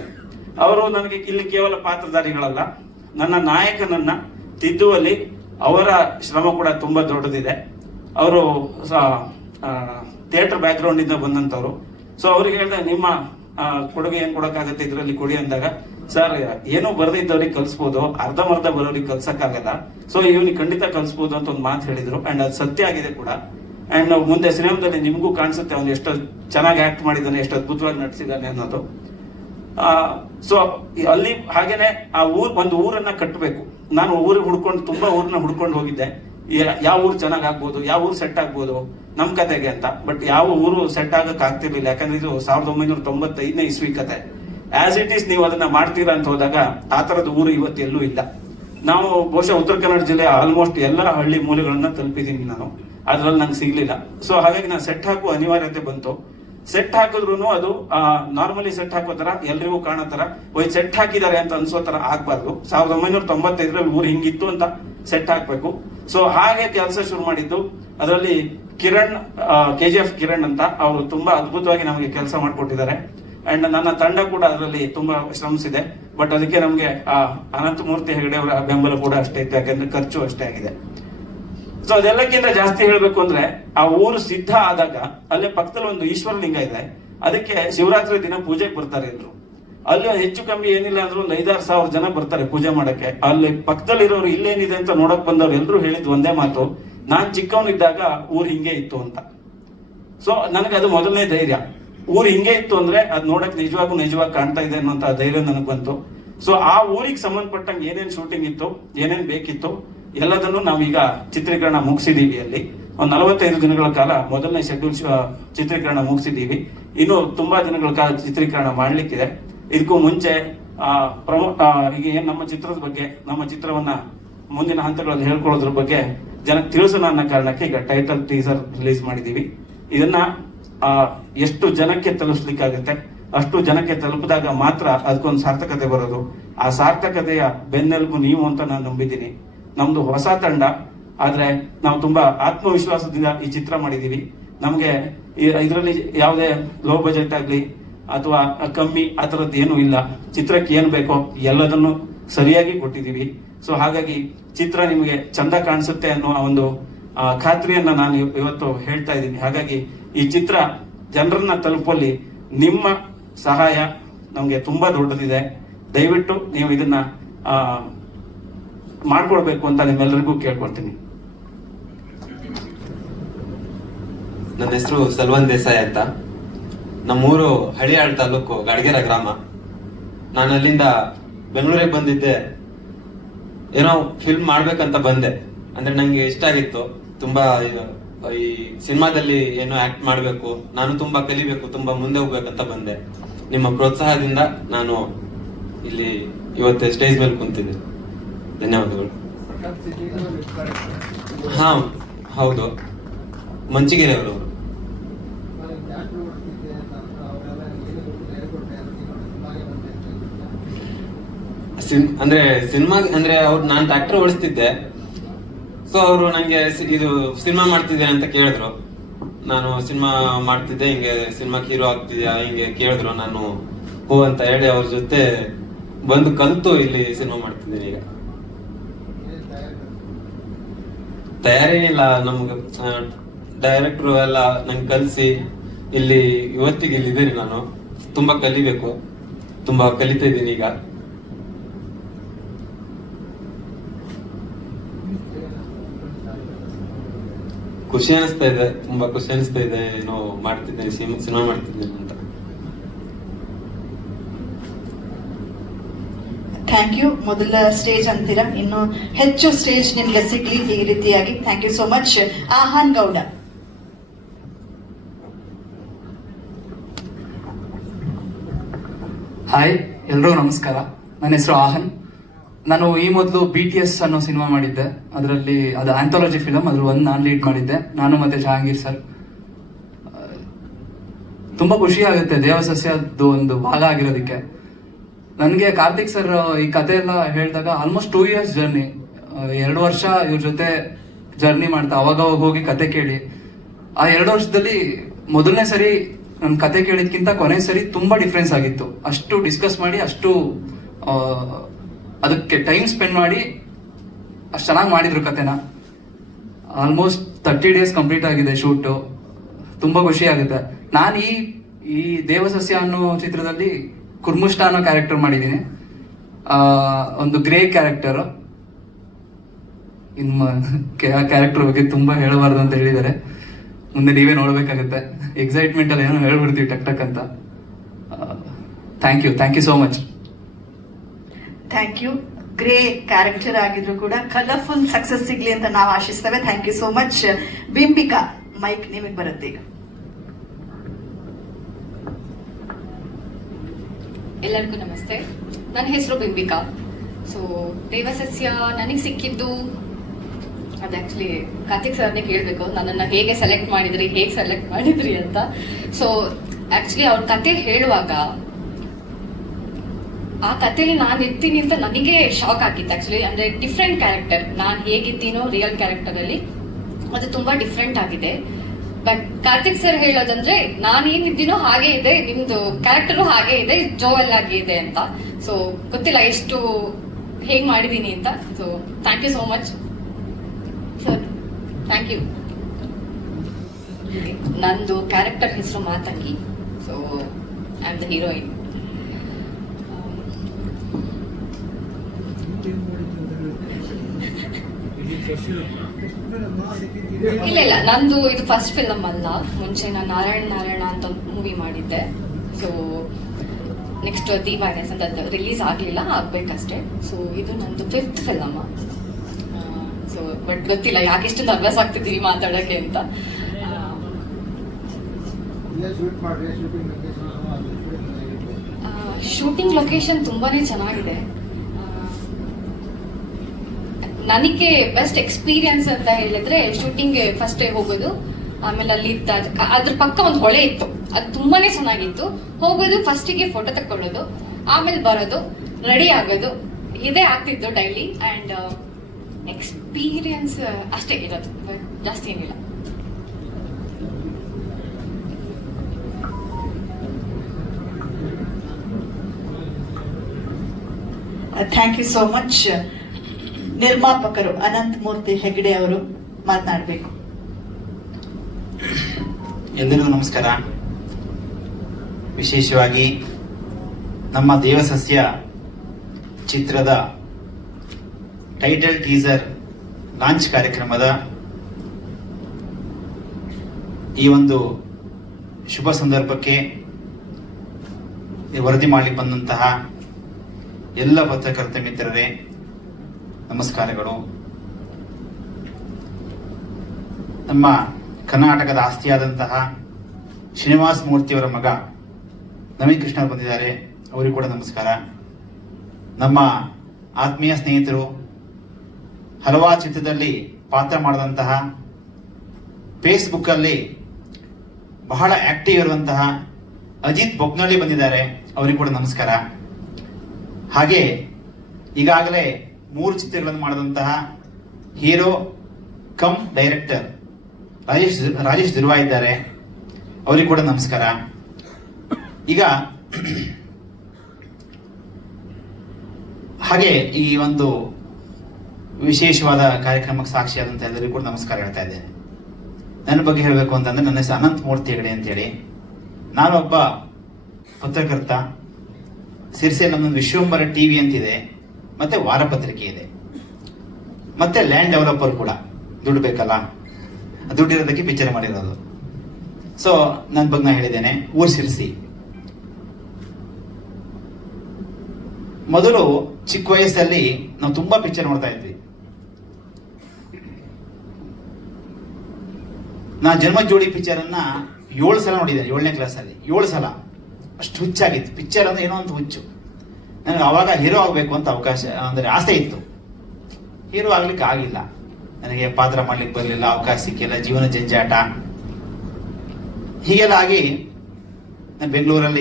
ಅವರು ನನಗೆ ಇಲ್ಲಿ ಕೇವಲ ಪಾತ್ರಧಾರಿಗಳಲ್ಲ, ನನ್ನ ನಾಯಕನನ್ನ ತಿದ್ದುವಲ್ಲಿ ಅವರ ಶ್ರಮ ಕೂಡ ತುಂಬಾ ದೊಡ್ಡದಿದೆ. ಅವರು ಥಿಯೇಟರ್ ಬ್ಯಾಕ್ ಗ್ರೌಂಡ್ ಇಂದ ಬಂದಂತವ್ರು. ಸೊ ಅವ್ರಿಗೆ ಹೇಳಿದೆ, ನಿಮ್ಮ ಕೊಡುಗೆ ಏನ್ ಕೊಡಕ್ಕಾಗತ್ತೆ ಇದ್ರಲ್ಲಿ ಕೊಡಿ ಅಂದಾಗ, ಸರ್ ಏನೋ ಬರ್ದಿದ್ದವ್ರಿಗೆ ಕಲ್ಸ್ಬೋದು, ಅರ್ಧಂಬರ್ಧ ಬರೋರಿಗೆ ಕಲ್ಸಕ್ಕಾಗಲ್ಲ, ಸೊ ಇವ್ನಿಗೆ ಖಂಡಿತ ಕಲ್ಸ್ಬೋದು ಅಂತ ಒಂದು ಮಾತು ಹೇಳಿದ್ರು. ಅಂಡ್ ಅದು ಸತ್ಯ ಆಗಿದೆ ಕೂಡ. ಅಂಡ್ ಮುಂದೆ ಸಿನಿಮಾದಲ್ಲಿ ನಿಮಗೂ ಕಾಣಿಸುತ್ತೆ ಅವ್ನು ಎಷ್ಟು ಚೆನ್ನಾಗಿ ಆಕ್ಟ್ ಮಾಡಿದ್ದಾನೆ, ಎಷ್ಟು ಅದ್ಭುತವಾಗಿ ನಟಿಸಿದ್ದಾನೆ ಅನ್ನೋದು. ಸೊ ಅಲ್ಲಿ ಹಾಗೇನೆ ಒಂದು ಊರನ್ನ ಕಟ್ಟಬೇಕು. ನಾನು ತುಂಬಾ ಊರನ್ನ ಹುಡ್ಕೊಂಡು ಹೋಗಿದ್ದೆ. ಯಾವ ಊರು ಚೆನ್ನಾಗ್ ಆಗ್ಬೋದು, ಯಾವ ಊರು ಸೆಟ್ ಆಗ್ಬೋದು ನಮ್ ಕತೆಗೆ ಅಂತ. ಬಟ್ ಯಾವ ಊರು ಸೆಟ್ ಆಗಕ್ ಆಗ್ತಿರ್ಲಿಲ್ಲ, ಯಾಕಂದ್ರೆ ಇದು 1995ನೇ ಇಸ್ವಿ ಕತೆ. ಆಸ್ ಇಟ್ ಈಸ್ ನೀವು ಅದನ್ನ ಮಾಡ್ತೀರಾ ಅಂತ ಹೋದಾಗ ಆ ತರದ ಊರು ಇವತ್ತು ಎಲ್ಲೂ ಇಲ್ಲ. ನಾವು ಬಹುಶಃ ಉತ್ತರ ಕನ್ನಡ ಜಿಲ್ಲೆ ಆಲ್ಮೋಸ್ಟ್ ಎಲ್ಲ ಹಳ್ಳಿ ಮೂಲೆಗಳನ್ನ ತಲುಪಿದೀನಿ ನಾನು, ಅದ್ರಲ್ಲಿ ನಂಗೆ ಸಿಗ್ಲಿಲ್ಲ. ಸೊ ಹಾಗಾಗಿ ನಾನು ಸೆಟ್ ಹಾಕುವ ಅನಿವಾರ್ಯತೆ ಬಂತು. ಸೆಟ್ ಹಾಕಿದ್ರು ಅದು ನಾರ್ಮಲಿ ಸೆಟ್ ಹಾಕೋ ತರ ಎಲ್ರಿಗೂ ಕಾಣೋ ತರ ಸೆಟ್ ಹಾಕಿದ್ದಾರೆ ಅಂತ ಅನ್ಸೋ ತರ ಆಗ್ಬಾರ್ದು. 1995ರಲ್ಲಿ ಊರು ಹಿಂಗಿತ್ತು ಅಂತ ಸೆಟ್ ಹಾಕ್ಬೇಕು. ಸೊ ಹಾಗೆ ಕೆಲಸ ಶುರು ಮಾಡಿದ್ದು. ಅದರಲ್ಲಿ ಕಿರಣ್, KGF ಕಿರಣ್ ಅಂತ ಅವರು ತುಂಬಾ ಅದ್ಭುತವಾಗಿ ನಮಗೆ ಕೆಲಸ ಮಾಡ್ಕೊಟ್ಟಿದ್ದಾರೆ. ಅಂಡ್ ನನ್ನ ತಂಡ ಕೂಡ ಅದರಲ್ಲಿ ತುಂಬಾ ಶ್ರಮಿಸಿದೆ. ಬಟ್ ಅದಕ್ಕೆ ನಮ್ಗೆ ಅನಂತಮೂರ್ತಿ ಹೆಗಡೆ ಅವರ ಬೆಂಬಲ ಕೂಡ ಅಷ್ಟೇ ಇತ್ತು, ಯಾಕಂದ್ರೆ ಖರ್ಚು ಅಷ್ಟೇ ಆಗಿದೆ. ಸೊ ಅದೆಲ್ಲಕ್ಕಿಂತ ಜಾಸ್ತಿ ಹೇಳ್ಬೇಕು ಅಂದ್ರೆ, ಆ ಊರು ಸಿದ್ಧ ಆದಾಗ ಅಲ್ಲೇ ಪಕ್ಕದಲ್ಲಿ ಒಂದು ಈಶ್ವರ ಲಿಂಗ ಇದೆ. ಅದಕ್ಕೆ ಶಿವರಾತ್ರಿ ದಿನ ಪೂಜೆಗೆ ಬರ್ತಾರೆ ಎಲ್ರು. ಅಲ್ಲಿ ಹೆಚ್ಚು ಕಮ್ಮಿ ಏನಿಲ್ಲ ಅಂದ್ರೂ 5-6 ಸಾವಿರ ಜನ ಬರ್ತಾರೆ ಪೂಜೆ ಮಾಡಕ್ಕೆ. ಅಲ್ಲಿ ಪಕ್ಕದಲ್ಲಿರೋರು ಇಲ್ಲೇನಿದೆ ಅಂತ ನೋಡಕ್ ಬಂದವ್ರು ಎಲ್ರು ಹೇಳಿದ್ ಒಂದೇ ಮಾತು, ನಾನ್ ಚಿಕ್ಕವನಿದ್ದಾಗ ಊರ್ ಹಿಂಗೆ ಇತ್ತು ಅಂತ. ಸೊ ನನಗೆ ಅದು ಮೊದಲನೇ ಧೈರ್ಯ. ಊರ್ ಹಿಂಗೆ ಇತ್ತು ಅಂದ್ರೆ ಅದ್ ನೋಡಕ್ ನಿಜವಾಗಿ ಕಾಣ್ತಾ ಇದೆ ಅನ್ನೋಂತ ಧೈರ್ಯ ನನಗ್ ಬಂತು. ಸೊ ಆ ಊರಿಗೆ ಸಂಬಂಧಪಟ್ಟಂಗೆ ಏನೇನ್ ಶೂಟಿಂಗ್ ಇತ್ತು, ಏನೇನ್ ಬೇಕಿತ್ತು ಎಲ್ಲದನ್ನು ನಾವೀಗ ಚಿತ್ರೀಕರಣ ಮುಗಿಸಿದೀವಿ. ಅಲ್ಲಿ ಒಂದು 45 ದಿನಗಳ ಕಾಲ ಮೊದಲನೇ ಶೆಡ್ಯೂಲ್ ಚಿತ್ರೀಕರಣ ಮುಗಿಸಿದೀವಿ. ಇನ್ನು ತುಂಬಾ ದಿನಗಳ ಕಾಲ ಚಿತ್ರೀಕರಣ ಮಾಡ್ಲಿಕ್ಕಿದೆ. ಇದಕ್ಕೂ ಮುಂಚೆ ಈಗ ಏನ್ ನಮ್ಮ ಚಿತ್ರದ ಬಗ್ಗೆ, ನಮ್ಮ ಚಿತ್ರವನ್ನ ಮುಂದಿನ ಹಂತಗಳಲ್ಲಿ ಹೇಳ್ಕೊಳ್ಳೋದ್ರ ಬಗ್ಗೆ ಜನಕ್ಕೆ ತಿಳಿಸೋಣ ಅನ್ನೋ ಕಾರಣಕ್ಕೆ ಈಗ ಟೈಟಲ್ ಟೀಸರ್ ರಿಲೀಸ್ ಮಾಡಿದೀವಿ. ಇದನ್ನ ಎಷ್ಟು ಜನಕ್ಕೆ ತಲುಪಿಸ್ಲಿಕ್ಕಾಗುತ್ತೆ ಅಷ್ಟು ಜನಕ್ಕೆ ತಲುಪಿದಾಗ ಮಾತ್ರ ಅದಕ್ಕೊಂದು ಸಾರ್ಥಕತೆ ಬರೋದು. ಆ ಸಾರ್ಥಕತೆಯ ಬೆನ್ನೆಲುಬು ನೀವು ಅಂತ ನಾನು ನಂಬಿದ್ದೀನಿ. ನಮ್ದು ಹೊಸ ತಂಡ, ಆದ್ರೆ ನಾವು ತುಂಬಾ ಆತ್ಮವಿಶ್ವಾಸದಿಂದ ಈ ಚಿತ್ರ ಮಾಡಿದೀವಿ. ನಮ್ಗೆ ಇದರಲ್ಲಿ ಯಾವುದೇ ಲೋ ಬಜೆಟ್ ಆಗ್ಲಿ ಅಥವಾ ಕಮ್ಮಿ ಆ ತರದ್ದು ಏನೂ ಇಲ್ಲ. ಚಿತ್ರಕ್ಕೆ ಏನ್ ಬೇಕೋ ಎಲ್ಲದನ್ನು ಸರಿಯಾಗಿ ಕೊಟ್ಟಿದೀವಿ. ಸೊ ಹಾಗಾಗಿ ಚಿತ್ರ ನಿಮಗೆ ಚಂದ ಕಾಣಿಸುತ್ತೆ ಅನ್ನೋ ಒಂದು ಖಾತ್ರಿಯನ್ನ ನಾನು ಇವತ್ತು ಹೇಳ್ತಾ ಇದ್ದೀನಿ. ಹಾಗಾಗಿ ಈ ಚಿತ್ರ ಜನರನ್ನ ತಲುಪುವಲ್ಲಿ ನಿಮ್ಮ ಸಹಾಯ ನಮ್ಗೆ ತುಂಬಾ ದೊಡ್ಡದಿದೆ. ದಯವಿಟ್ಟು ನೀವು ಇದನ್ನ ಮಾಡ್ಕೊಡ್ಬೇಕು ಅಂತ ನಿಮ್ಮೆಲ್ಲರಿಗೂ ಕೇಳ್ಕೊಳ್ತೀನಿ. ನನ್ನ ಹೆಸರು ಸಲ್ವನ್ ದೇಸಾಯಿ ಅಂತ. ನಮ್ಮೂರು ಹಳಿಯಾಳ್ ತಾಲೂಕು ಗಾಡಗೆರೆ ಗ್ರಾಮ. ನಾನು ಅಲ್ಲಿಂದ ಬೆಂಗಳೂರಿಗೆ ಬಂದಿದ್ದೆ. ಏನೋ ಫಿಲ್ಮ್ ಮಾಡ್ಬೇಕಂತ ಬಂದೆ. ಅಂದ್ರೆ ನಂಗೆ ಇಷ್ಟ ಆಗಿತ್ತು ತುಂಬಾ ಈ ಸಿನಿಮಾದಲ್ಲಿ ಏನೋ ಆಕ್ಟ್ ಮಾಡ್ಬೇಕು, ನಾನು ತುಂಬಾ ಕಲಿಬೇಕು, ತುಂಬಾ ಮುಂದೆ ಹೋಗ್ಬೇಕಂತ ಬಂದೆ. ನಿಮ್ಮ ಪ್ರೋತ್ಸಾಹದಿಂದ ನಾನು ಇಲ್ಲಿ ಇವತ್ತು ಸ್ಟೇಜ್ ಮೇಲೆ ಕುಂತಿದ್ದೆ. ಧನ್ಯವಾದಗಳು. ಹಾ ಹೌದು, ಮಂಚಿಗೆರೆ ಅವರು. ಅಂದ್ರೆ ಸಿನಿಮಾ ಅಂದ್ರೆ ಅವ್ರು ನಾನು ಟ್ರ್ಯಾಕ್ಟರ್ ಓಡಿಸ್ತಿದ್ದೆ. ಸೊ ಅವರು ನಂಗೆ ಇದು ಸಿನಿಮಾ ಮಾಡ್ತಿದ್ದೆ ಅಂತ ಕೇಳಿದ್ರು. ನಾನು ಸಿನಿಮಾ ಮಾಡ್ತಿದ್ದೆ, ಹಿಂಗೆ ಸಿನಿಮಾಕ್ಕೆ ಹೀರೋ ಆಗ್ತಿದ್ಯಾ ಹಿಂಗೆ ಕೇಳಿದ್ರು. ನಾನು ಹೂ ಅಂತ ಹೇಳಿ ಅವ್ರ ಜೊತೆ ಬಂದು ಕಲ್ತು ಇಲ್ಲಿ ಸಿನಿಮಾ ಮಾಡ್ತಿದ್ದೀನಿ ಈಗ. ತಯಾರೇನಿಲ್ಲ. ನಮ್ಗೆ ಡೈರೆಕ್ಟ್ರು ಎಲ್ಲ ನಂಗೆ ಕಲಿಸಿ ಇಲ್ಲಿ ಇವತ್ತಿಗೆ ಇಲ್ಲಿ ಇದ್ದೀನಿ. ನಾನು ತುಂಬಾ ಕಲಿಬೇಕು, ತುಂಬಾ ಕಲಿತಾ ಇದ್ದೀನಿ ಈಗ. ಖುಷಿ ಅನಿಸ್ತಾ ಇದೆ, ತುಂಬಾ ಖುಷಿ ಅನಿಸ್ತಾ ಇದೆ. ಏನೋ ಮಾಡ್ತಿದ್ದೇನೆ, ಸಿನಿಮಾ ಮಾಡ್ತಿದ್ದೇನೆ ಅಂತ. Thank you. ಮೊದಲ ಸ್ಟೇಜ್ ಅಂತೀರಾ, ಇನ್ನು ಹೆಚ್ಚು ಸ್ಟೇಜ್ ನಿಮ್ಗೆ ಸಿಗ್ಲಿ ಈ ರೀತಿಯಾಗಿ. Thank you so much. Aahan Gowda. Hi, ಎಲ್ರಿಗೂ ನಮಸ್ಕಾರ. ನನ್ನ ಹೆಸರು ಆಹನ್. ನಾನು ಈ ಮೊದಲು BTS ಅನ್ನೋ ಸಿನಿಮಾ ಮಾಡಿದ್ದೆ. ಅದರಲ್ಲಿ ಅದು ಆಂಥಾಲಜಿ ಫಿಲಮ್, ಅದ್ರಲ್ಲಿ ಒಂದು ನಾನು ಲೀಡ್ ಮಾಡಿದ್ದೆ, ನಾನು ಮತ್ತೆ ಜಹಾಂಗೀರ್ ಸರ್. ತುಂಬಾ ಖುಷಿ ಆಗುತ್ತೆ ದೇವಸಸ್ಯದ್ದು ಒಂದು ಭಾಗ ಆಗಿರೋದಕ್ಕೆ. ನನಗೆ ಕಾರ್ತಿಕ್ ಸರ್ ಈ ಕತೆ ಎಲ್ಲ ಹೇಳಿದಾಗ ಆಲ್ಮೋಸ್ಟ್ 2 years ಜರ್ನಿ, 2 ವರ್ಷ ಇವ್ರ ಜೊತೆ ಜರ್ನಿ ಮಾಡ್ತಾ ಅವಾಗ ಹೋಗಿ ಕತೆ ಕೇಳಿ, ಆ 2 ವರ್ಷದಲ್ಲಿ ಮೊದಲನೇ ಸರಿ ನನ್ನ ಕತೆ ಕೇಳಿದ್ಕಿಂತ ಕೊನೆ ಸರಿ ತುಂಬಾ ಡಿಫ್ರೆನ್ಸ್ ಆಗಿತ್ತು. ಅಷ್ಟು ಡಿಸ್ಕಸ್ ಮಾಡಿ, ಅಷ್ಟು ಅದಕ್ಕೆ ಟೈಮ್ ಸ್ಪೆಂಡ್ ಮಾಡಿ ಅಷ್ಟು ಚೆನ್ನಾಗಿ ಮಾಡಿದ್ರು ಕತೆನ. ಆಲ್ಮೋಸ್ಟ್ 30 days ಕಂಪ್ಲೀಟ್ ಆಗಿದೆ ಶೂಟು. ತುಂಬಾ ಖುಷಿ ಆಗುತ್ತೆ. ನಾನು ಈ ದೇವಸಸ್ಯ ಅನ್ನೋ ಚಿತ್ರದಲ್ಲಿ ಕುರ್ಮುಷ್ಟ ಅನ್ನೋ ಕ್ಯಾರೆಕ್ಟರ್ ಮಾಡಿದ್ದೀನಿ. ಒಂದು ಗ್ರೇ ಕ್ಯಾರೆಕ್ಟರ್. ಇನ್ನು ಕ್ಯಾರೆಕ್ಟರ್ ಬಗ್ಗೆ ತುಂಬಾ ಹೇಳಬಾರ್ದು ಅಂತ ಹೇಳಿದ್ದಾರೆ, ಮುಂದೆ ನೀವೇ ನೋಡ್ಬೇಕಾಗತ್ತೆ. ಎಕ್ಸೈಟ್ಮೆಂಟ್ ಅಲ್ಲಿ ಏನೋ ಹೇಳ್ಬಿಡ್ತೀವಿ ಟಕ್ ಟಕ್ ಅಂತ. Thank you so much. Thank you. Grey character ಆಗಿದ್ರು ಕೂಡ ಕಲರ್ಫುಲ್ ಸಕ್ಸಸ್ ಸಿಗ್ಲಿ ಅಂತ ನಾವು ಆಶಿಸ್ತೇವೆ. Thank you so much. Bimbika, mike ನಿಮಗೆ ಬರುತ್ತೆ ಈಗ. ಎಲ್ಲರಿಗೂ ನಮಸ್ತೆ. ನನ್ನ ಹೆಸರು ಬಿಂಬಿಕಾ. ಸೊ ದೇವಸಸ್ಯ ನನಗೆ ಸಿಕ್ಕಿದ್ದು ಅದು ಆ್ಯಕ್ಚುಲಿ ಕಾರ್ತಿಕ್ ಸರ್ನೇ ಕೇಳಬೇಕು, ನನ್ನನ್ನು ಹೇಗೆ ಸೆಲೆಕ್ಟ್ ಮಾಡಿದ್ರಿ ಅಂತ. ಸೊ ಆ್ಯಕ್ಚುಲಿ ಅವ್ರ ಕತೆ ಹೇಳುವಾಗ ಆ ಕಥೆಯಲ್ಲಿ ನಾನು ಇರ್ತೀನಿ ಅಂತ ನನಗೆ ಶಾಕ್ ಆಗಿತ್ತು ಆ್ಯಕ್ಚುಲಿ. ಅಂದರೆ ಡಿಫ್ರೆಂಟ್ ಕ್ಯಾರೆಕ್ಟರ್, ನಾನು ಹೇಗಿದ್ದೀನೋ ರಿಯಲ್ ಕ್ಯಾರೆಕ್ಟರಲ್ಲಿ ಅದು ತುಂಬ ಡಿಫ್ರೆಂಟ್ ಆಗಿದೆ. ಬಟ್ ಕಾರ್ತಿಕ್ ಸರ್ ಹೇಳೋದಂದ್ರೆ ನಾನು ಏನಿದ್ದೀನೋ ಹಾಗೆ ಇದೆ, ನಿಮ್ದು ಕ್ಯಾರೆಕ್ಟರು ಹಾಗೆ ಇದೆ, ಜೋ ಎಲ್ಲ ಹಾಗೆ ಇದೆ ಅಂತ. ಸೊ ಗೊತ್ತಿಲ್ಲ ಎಷ್ಟು ಹೇಗೆ ಮಾಡಿದ್ದೀನಿ ಅಂತ. So thank you so much sir. Thank you. ನಂದು ಕ್ಯಾರೆಕ್ಟರ್ ಹೆಸರು Matangi. So I am the heroine. ಇಲ್ಲ, ನಂದು ಇದು ಫಸ್ಟ್ ಫಿಲಮ್ ಅಲ್ಲ. ಮುಂಚೆ ನಾನು ನಾರಾಯಣ ಅಂತ ಒಂದು ಮೂವಿ ಮಾಡಿದ್ದೆ. ಸೊ ನೆಕ್ಸ್ಟ್ ದಿವಾನಸ್ ಅಂತ ಅದು ರಿಲೀಸ್ ಆಗಲಿಲ್ಲ, ಆಗ್ಬೇಕಷ್ಟೇ. ಸೊ ಇದು ನಂದು 5th ಫಿಲಮ್. ಸೊ ಬಟ್ ಗೊತ್ತಿಲ್ಲ ಯಾಕೆ ಇಷ್ಟು ನರ್ವಸ್ ಆಗ್ತಿದ್ದೀವಿ ಮಾತಾಡೋಕ್ಕೆ ಅಂತ. ಶೂಟಿಂಗ್ ಲೊಕೇಶನ್ ತುಂಬಾನೇ ಚೆನ್ನಾಗಿದೆ. ನನಗೆ ಬೆಸ್ಟ್ ಎಕ್ಸ್ಪೀರಿಯನ್ಸ್ ಅಂತ ಹೇಳಿದ್ರೆ ಶೂಟಿಂಗ್ಗೆ ಫಸ್ಟ್ ಹೋಗೋದು, ಆಮೇಲೆ ಅಲ್ಲಿ ಅದ್ರ ಪಕ್ಕ ಒಂದು ಹೊಳೆ ಇತ್ತು, ಅದು ತುಂಬಾನೇ ಚೆನ್ನಾಗಿತ್ತು. ಹೋಗೋದು, ಫಸ್ಟಿಗೆ ಫೋಟೋ ತಕ್ಕೊಳ್ಳೋದು, ಆಮೇಲೆ ಬರೋದು, ರೆಡಿ ಆಗೋದು, ಇದೇ ಆಗ್ತಿತ್ತು ಡೈಲಿ. ಆ್ಯಂಡ್ ಎಕ್ಸ್ಪೀರಿಯನ್ಸ್ ಅಷ್ಟೇ ಇರೋದು, ಜಾಸ್ತಿ ಏನಿಲ್ಲ. Thank you so much. ನಿರ್ಮಾಪಕರು ಅನಂತ್ ಮೂರ್ತಿ ಹೆಗ್ಡೆ ಅವರು ಮಾತನಾಡಬೇಕು. ಎಲ್ಲರಿಗೂ ನಮಸ್ಕಾರ. ವಿಶೇಷವಾಗಿ ನಮ್ಮ ದೇವಸಸ್ಯ ಚಿತ್ರದ ಟೈಟಲ್ ಟೀಸರ್ ಲಾಂಚ್ ಕಾರ್ಯಕ್ರಮದ ಈ ಒಂದು ಶುಭ ಸಂದರ್ಭಕ್ಕೆ ವರದಿ ಮಾಡಲಿಕ್ಕೆ ಬಂದಂತಹ ಎಲ್ಲ ಪತ್ರಕರ್ತ ಮಿತ್ರರೇ ನಮಸ್ಕಾರಗಳು. ನಮ್ಮ ಕರ್ನಾಟಕದ ಆಸ್ತಿಯಾದಂತಹ ಶ್ರೀನಿವಾಸ್ ಮೂರ್ತಿಯವರ ಮಗ ನವೀನ್ ಕೃಷ್ಣ ಬಂದಿದ್ದಾರೆ, ಅವರಿಗೂ ಕೂಡ ನಮಸ್ಕಾರ. ನಮ್ಮ ಆತ್ಮೀಯ ಸ್ನೇಹಿತರು, ಹಲವಾರು ಚಿತ್ರದಲ್ಲಿ ಪಾತ್ರ ಮಾಡಿದಂತಹ, ಫೇಸ್ಬುಕ್ ಅಲ್ಲಿ ಬಹಳ ಆಕ್ಟಿವ್ ಇರುವಂತಹ ಅಜಿತ್ ಬೊಗ್ನಳ್ಳಿ ಬಂದಿದ್ದಾರೆ, ಅವರಿಗೂ ಕೂಡ ನಮಸ್ಕಾರ. ಹಾಗೆ ಈಗಾಗಲೇ 3 ಚಿತ್ರಗಳನ್ನು ಮಾಡಿದಂತಹ ಹೀರೋ ಕಮ್ ಡೈರೆಕ್ಟರ್ ರಾಜೇಶ್ ಧ್ರುವ ಇದ್ದಾರೆ, ಅವರಿಗೂ ಕೂಡ ನಮಸ್ಕಾರ. ಈಗ ಹಾಗೆ ಈ ಒಂದು ವಿಶೇಷವಾದ ಕಾರ್ಯಕ್ರಮಕ್ಕೆ ಸಾಕ್ಷಿಯಾದಂಥ ಎಲ್ಲರಿಗೂ ಕೂಡ ನಮಸ್ಕಾರ ಹೇಳ್ತಾ ಇದ್ದೇನೆ. ನನ್ನ ಬಗ್ಗೆ ಹೇಳಬೇಕು ಅಂತಂದ್ರೆ ನನ್ನ ಹೆಸರು ಅನಂತ ಮೂರ್ತಿ ಹೆಗಡೆ ಅಂತೇಳಿ. ನಾನೊಬ್ಬ ಪತ್ರಕರ್ತ. ಸಿರ್ಸೆ ನಮ್ಮೊಂದು ವಿಶ್ವಂಬರ ಟಿವಿ ಅಂತಿದೆ, ಮತ್ತೆ ವಾರಪತ್ರಿಕೆ ಇದೆ, ಮತ್ತೆ ಲ್ಯಾಂಡ್ ಡೆವಲಪರ್ ಕೂಡ. ದುಡ್ಡು ಬೇಕಲ್ಲ, ದುಡ್ಡಿರೋದಕ್ಕೆ ಪಿಕ್ಚರ್ ಮಾಡಿರೋದು. ಸೊ ನನ್ನ ಬಗ್ಗೆ ನಾ ಹೇಳಿದ್ದೇನೆ. ಊರ್ ಸಿರ್ಸಿ. ಮೊದಲು ಚಿಕ್ಕ ವಯಸ್ಸಲ್ಲಿ ನಾವು ತುಂಬಾ ಪಿಕ್ಚರ್ ನೋಡ್ತಾ ಇದ್ವಿ. ನಾ ಜನ್ಮ ಜೋಡಿ ಪಿಕ್ಚರ್ ಅನ್ನ 7 ಸಲ ನೋಡಿದ್ದೇನೆ, 7ನೇ ಕ್ಲಾಸಲ್ಲಿ 7 ಸಲ. ಅಷ್ಟು ಹುಚ್ಚಾಗಿತ್ತು ಪಿಕ್ಚರ್ ಅಂದ್ರೆ, ಏನೋ ಒಂದು ಹುಚ್ಚು. ನನಗೆ ಅವಾಗ ಹೀರೋ ಆಗಬೇಕು ಅಂತ ಅವಕಾಶ ಅಂದ್ರೆ ಆಸೆ ಇತ್ತು. ಹೀರೋ ಆಗ್ಲಿಕ್ಕೆ ಆಗಿಲ್ಲ, ನನಗೆ ಪಾತ್ರ ಮಾಡ್ಲಿಕ್ಕೆ ಬರಲಿಲ್ಲ, ಅವಕಾಶ ಸಿಕ್ಕಿಲ್ಲ, ಜೀವನ ಜಂಜಾಟ ಹೀಗೆಲ್ಲ ಆಗಿ ನಾನು ಬೆಂಗಳೂರಿನ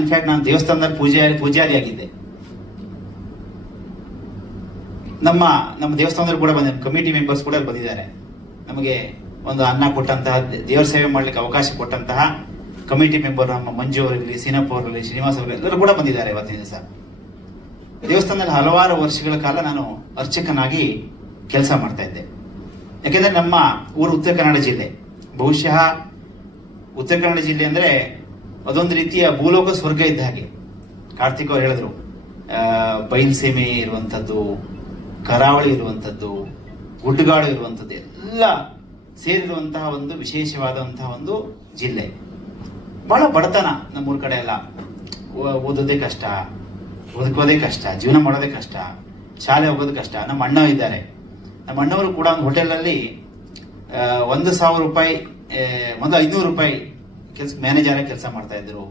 ಇನ್ಫ್ಯಾಕ್ಟ್ ನಾನು ದೇವಸ್ಥಾನದಲ್ಲಿ ಪೂಜಾರಿ ಆಗಿದ್ದೆ. ನಮ್ಮ ದೇವಸ್ಥಾನದಲ್ಲಿ ಕೂಡ ಬಂದ ಕಮಿಟಿ ಮೆಂಬರ್ಸ್ ಕೂಡ ಬಂದಿದ್ದಾರೆ. ನಮಗೆ ಒಂದು ಅನ್ನ ಕೊಟ್ಟಂತಹ, ದೇವರ ಸೇವೆ ಮಾಡ್ಲಿಕ್ಕೆ ಅವಕಾಶ ಕೊಟ್ಟಂತಹ ಕಮಿಟಿ ಮೆಂಬರ್ ನಮ್ಮ ಮಂಜು ಅವರಿರಲಿ, ಸೀನಪ್ಪ ಅವರಿರಲಿ, ಶ್ರೀನಿವಾಸ್ ಅವರಲ್ಲಿ ಎಲ್ಲರೂ ಕೂಡ ಬಂದಿದ್ದಾರೆ ಇವತ್ತಿನ ದಿವಸ. ದೇವಸ್ಥಾನದಲ್ಲಿ ಹಲವಾರು ವರ್ಷಗಳ ಕಾಲ ನಾನು ಅರ್ಚಕನಾಗಿ ಕೆಲಸ ಮಾಡ್ತಾ ಇದ್ದೆ. ಯಾಕೆಂದ್ರೆ ನಮ್ಮ ಊರು ಉತ್ತರ ಕನ್ನಡ ಜಿಲ್ಲೆ. ಬಹುಶಃ ಉತ್ತರ ಕನ್ನಡ ಜಿಲ್ಲೆ ಅಂದ್ರೆ ಅದೊಂದು ರೀತಿಯ ಭೂಲೋಕ ಸ್ವರ್ಗ ಇದ್ದ ಹಾಗೆ. ಕಾರ್ತಿಕ್ ಅವರು ಹೇಳಿದ್ರು, ಬಯಲ್ಸೀಮೆ ಇರುವಂಥದ್ದು, ಕರಾವಳಿ ಇರುವಂಥದ್ದು, ಗುಡ್ಡಗಾಡು ಇರುವಂಥದ್ದು ಎಲ್ಲ ಸೇರಿರುವಂತಹ ಒಂದು ವಿಶೇಷವಾದಂತಹ ಒಂದು ಜಿಲ್ಲೆ. ಬಹಳ ಬಡತನ ನಮ್ಮೂರ ಕಡೆ ಎಲ್ಲ. ಓದೋದೇ ಕಷ್ಟ, ಬದುಕೋದೇ ಕಷ್ಟ, ಜೀವನ ಮಾಡೋದೇ ಕಷ್ಟ, ಶಾಲೆ ಹೋಗೋದು ಕಷ್ಟ. ನಮ್ಮ ಅಣ್ಣ ಇದ್ದಾರೆ. ನಮ್ಮ ಅಣ್ಣವರು ಕೂಡ ಒಂದು ಹೋಟೆಲ್ನಲ್ಲಿ 1,000 ರೂಪಾಯಿ, ಒಂದು 500 ರೂಪಾಯಿ ಮ್ಯಾನೇಜರ್ ಆಗಿ ಕೆಲಸ ಮಾಡ್ತಾ ಇದ್ರು.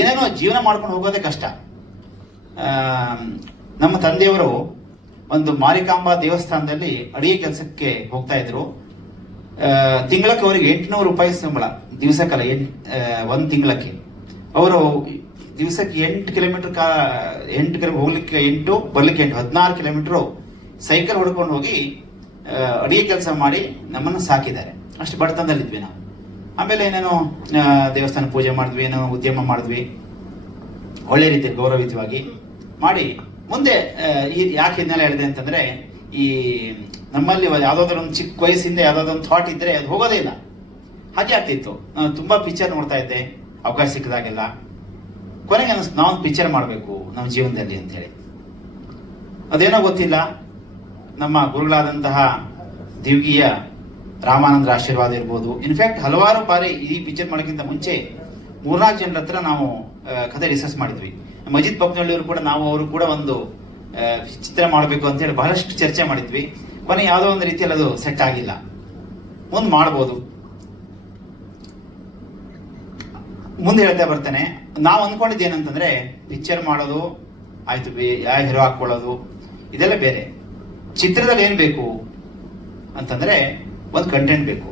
ಏನೇನೋ ಜೀವನ ಮಾಡ್ಕೊಂಡು ಹೋಗೋದೇ ಕಷ್ಟ. ನಮ್ಮ ತಂದೆಯವರು ಒಂದು ಮಾರಿಕಾಂಬಾ ದೇವಸ್ಥಾನದಲ್ಲಿ ಅಡಿಗೆ ಕೆಲಸಕ್ಕೆ ಹೋಗ್ತಾ ಇದ್ರು. ತಿಂಗಳಕ್ಕೆ ಅವರಿಗೆ 800 ರೂಪಾಯಿ ಸಂಬಳ, ದಿವಸಕ್ಕಲ್ಲ, 1 ತಿಂಗಳಕ್ಕೆ. ಅವರು ದಿವಸಕ್ಕೆ 8 ಕಿಲೋಮೀಟರ್ ಹೋಗ್ಲಿಕ್ಕೆ 8, ಬರ್ಲಿಕ್ಕೆ 8, 16 ಕಿಲೋಮೀಟರ್ ಸೈಕಲ್ ಹೊಡ್ಕೊಂಡು ಹೋಗಿ ಅಡಿಗೆ ಕೆಲಸ ಮಾಡಿ ನಮ್ಮನ್ನು ಸಾಕಿದ್ದಾರೆ. ಅಷ್ಟು ಬಡತನದಲ್ಲಿದ್ವಿ ನಾವು. ಆಮೇಲೆ ಏನೇನೋ ದೇವಸ್ಥಾನ ಪೂಜೆ ಮಾಡಿದ್ವಿ, ಏನೋ ಉದ್ಯಮ ಮಾಡಿದ್ವಿ, ಒಳ್ಳೆ ರೀತಿಯಲ್ಲಿ ಗೌರವಯುತವಾಗಿ ಮಾಡಿ ಮುಂದೆ. ಯಾಕೆ ಹಿನ್ನೆಲೆ ಹೇಳಿದೆ ಅಂತಂದ್ರೆ, ಈ ನಮ್ಮಲ್ಲಿ ಯಾವ್ದಾದ್ರು ಒಂದು ಚಿಕ್ಕ ವಯಸ್ಸಿಂದ ಯಾವ್ದಾದ್ರು ಒಂದು ಥಾಟ್ ಇದ್ರೆ ಅದು ಹೋಗೋದೇ ಇಲ್ಲ. ಹಾಗೆ ಆಗ್ತಿತ್ತು. ನಾನು ತುಂಬಾ ಪಿಕ್ಚರ್ ನೋಡ್ತಾ ಇದ್ದೆ ಅವಕಾಶ ಸಿಕ್ಕಿದಾಗೆಲ್ಲ. ಕೊನೆಗೆ ಅನಿಸ್ತು, ನಾವೊಂದು ಪಿಕ್ಚರ್ ಮಾಡಬೇಕು ನಮ್ಮ ಜೀವನದಲ್ಲಿ ಅಂತ ಹೇಳಿ. ಅದೇನೋ ಗೊತ್ತಿಲ್ಲ, ನಮ್ಮ ಗುರುಗಳಾದಂತಹ ದಿವ್ಗೀಯ ರಾಮಾನಂದರ ಆಶೀರ್ವಾದ ಇರ್ಬೋದು. ಇನ್ಫ್ಯಾಕ್ಟ್ ಹಲವಾರು ಬಾರಿ ಈ ಪಿಕ್ಚರ್ ಮಾಡೋಕ್ಕಿಂತ ಮುಂಚೆ 3-4 ಜನರ ಹತ್ರ ನಾವು ಕಥೆ ಡಿಸ್ಕಸ್ ಮಾಡಿದ್ವಿ. ಮಜಿದ್ ಪಪ್ನಳ್ಳಿಯವರು ಕೂಡ, ಅವರು ಕೂಡ ಒಂದು ಚಿತ್ರ ಮಾಡಬೇಕು ಅಂತ ಹೇಳಿ ಬಹಳಷ್ಟು ಚರ್ಚೆ ಮಾಡಿದ್ವಿ. ಕೊನೆ ಯಾವುದೋ ಒಂದು ರೀತಿಯಲ್ಲಿ ಅದು ಸೆಟ್ ಆಗಿಲ್ಲ. ಮುಂದೆ ಮಾಡ್ಬೋದು. ಮುಂದೆ ಹೇಳ್ತಾ ಬರ್ತೇನೆ. ನಾವು ಅಂದ್ಕೊಂಡಿದ್ದು ಏನಂತಂದ್ರೆ, ಪಿಕ್ಚರ್ ಮಾಡೋದು ಆಯ್ತು, ಯಾವ ಹೀರೋ ಹಾಕೊಳ್ಳೋದು ಇದೆಲ್ಲ ಬೇರೆ. ಚಿತ್ರದಲ್ಲಿ ಏನ್ ಬೇಕು ಅಂತಂದ್ರೆ, ಒಂದು ಕಂಟೆಂಟ್ ಬೇಕು.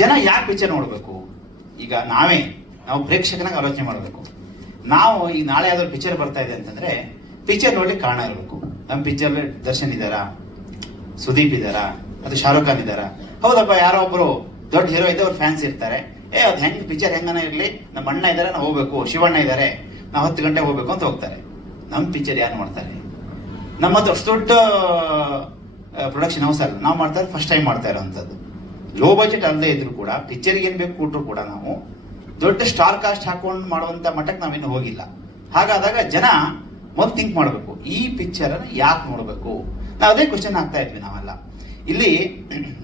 ಜನ ಯಾಕೆ ಪಿಕ್ಚರ್ ನೋಡ್ಬೇಕು? ಈಗ ನಾವು ಪ್ರೇಕ್ಷಕನಾಗ ಆಲೋಚನೆ ಮಾಡಬೇಕು. ನಾವು ಈಗ ನಾಳೆ ಯಾವ್ದಾದ್ರು ಪಿಕ್ಚರ್ ಬರ್ತಾ ಇದೆ ಅಂತಂದ್ರೆ, ಪಿಕ್ಚರ್ ನೋಡ್ಲಿಕ್ಕೆ ಕಾರಣ ಇರಬೇಕು. ನಮ್ಮ ಪಿಕ್ಚರ್ ದರ್ಶನ್ ಇದ್ದಾರಾ, ಸುದೀಪ್ ಇದ್ದಾರಾ, ಅದು ಶಾರುಖ್ ಖಾನ್ ಇದ್ದಾರಾ? ಹೌದಪ್ಪ, ಯಾರೋ ಒಬ್ರು ದೊಡ್ಡ ಹೀರೋ ಇದೆ, ಅವ್ರ ಫ್ಯಾನ್ಸ್ ಇರ್ತಾರೆ. ಅದು ಹೆಂಗ್ ಪಿಕ್ಚರ್ ಹೆಂಗನ ಇರ್ಲಿ, ನಮ್ಮ ಅಣ್ಣ ಇದ್ದಾರೆ, ನಾವು ಹೋಗ್ಬೇಕು, ಶಿವಣ್ಣ ಇದ್ದಾರೆ, ನಾವು 10 ಗಂಟೆಗೆ ಹೋಗ್ಬೇಕು ಅಂತ ಹೋಗ್ತಾರೆ. ನಮ್ಮ ಪಿಕ್ಚರ್ ಯಾರು ಮಾಡ್ತಾರೆ? ನಮ್ಮದು ಅಷ್ಟು ದೊಡ್ಡ ಪ್ರೊಡಕ್ಷನ್ ಹೌಸ್ ಅಲ್ಲ, ನಾವು ಮಾಡ್ತಾರೆ, ಫಸ್ಟ್ ಟೈಮ್ ಮಾಡ್ತಾ ಇರೋವಂಥದ್ದು. ಲೋ ಬಜೆಟ್ ಅಲ್ಲದೆ ಇದ್ರು ಕೂಡ, ಪಿಕ್ಚರ್ಗೆ ಏನ್ ಬೇಕು ಕೊಟ್ಟರು ಕೂಡ ನಾವು ದೊಡ್ಡ ಸ್ಟಾರ್ ಕಾಸ್ಟ್ ಹಾಕೊಂಡು ಮಾಡುವಂತ ಮಟ್ಟಕ್ಕೆ ನಾವಿನ್ನು ಹೋಗಿಲ್ಲ. ಹಾಗಾದಾಗ ಜನ ಮೊದಲು ಥಿಂಕ್ ಮಾಡಬೇಕು, ಈ ಪಿಕ್ಚರ್ ಅನ್ನು ಯಾಕೆ ನೋಡಬೇಕು? ನಾವು ಅದೇ ಕ್ವಶನ್ ಆಗ್ತಾ ಇದ್ವಿ ನಾವೆಲ್ಲ. ಇಲ್ಲಿ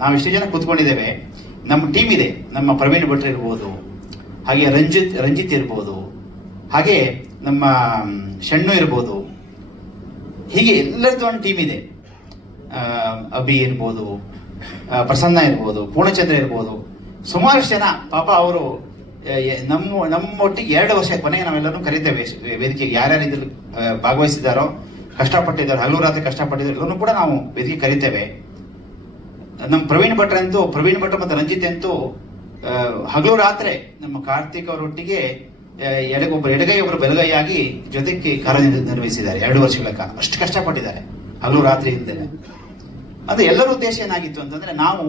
ನಾವು ಇಷ್ಟು ಜನ ಕೂತ್ಕೊಂಡಿದ್ದೇವೆ. ನಮ್ಮ ಟೀಮ್ ಇದೆ. ನಮ್ಮ ಪ್ರವೀಣ್ ಭಟ್ರು ಇರ್ಬೋದು, ಹಾಗೆ ರಂಜಿತ್ ಇರ್ಬೋದು, ಹಾಗೆ ನಮ್ಮ ಶಣ್ಣು ಇರ್ಬೋದು. ಹೀಗೆ ಎಲ್ಲರದ್ದು ಒಂದು ಟೀಮ್ ಇದೆ. ಅಭಿ ಇರ್ಬೋದು, ಪ್ರಸನ್ನ ಇರ್ಬೋದು, ಪೂರ್ಣಚಂದ್ರ ಇರ್ಬೋದು, ಸುಮಾರಷ್ಟು ಜನ. ಪಾಪ ಅವರು ನಮ್ಮೊಟ್ಟಿಗೆ 2 ವರ್ಷ, ಕೊನೆಗೆ ನಾವೆಲ್ಲರೂ ಕರಿತೇವೆ ವೇದಿಕೆಗೆ. ಯಾರ್ಯಾರು ಇದ್ರಲ್ಲಿ ಭಾಗವಹಿಸಿದಾರೋ, ಕಷ್ಟಪಟ್ಟಿದ್ದಾರೆ, ಹಲವು ರಾತ್ರಿ ಕಷ್ಟಪಟ್ಟಿದ್ದಾರೆ, ಎಲ್ಲರೂ ಕೂಡ ನಾವು ವೇದಿಕೆ ಕರಿತೇವೆ. ನಮ್ಮ ಪ್ರವೀಣ್ ಭಟ್ರು ಮತ್ತು ರಂಜಿತ್ ಅಂತೂ ಹಗಲು ರಾತ್ರಿ ನಮ್ಮ ಕಾರ್ತಿಕ್ ಅವರೊಟ್ಟಿಗೆ ಒಬ್ಬರು ಎಡಗೈ ಒಬ್ಬರು ಬಲಗೈಯಾಗಿ ಜೊತೆಗೆ ಕಾರ್ಯನಿರ್ವಹಿಸಿದ್ದಾರೆ 2 ವರ್ಷಗಳ ಕಾಲ. ಅಷ್ಟು ಕಷ್ಟಪಟ್ಟಿದ್ದಾರೆ ಹಗಲು ರಾತ್ರಿ ಇದ್ದೇನೆ. ಅಂದ್ರೆ ಎಲ್ಲರ ಉದ್ದೇಶ ಏನಾಗಿತ್ತು ಅಂತಂದ್ರೆ, ನಾವು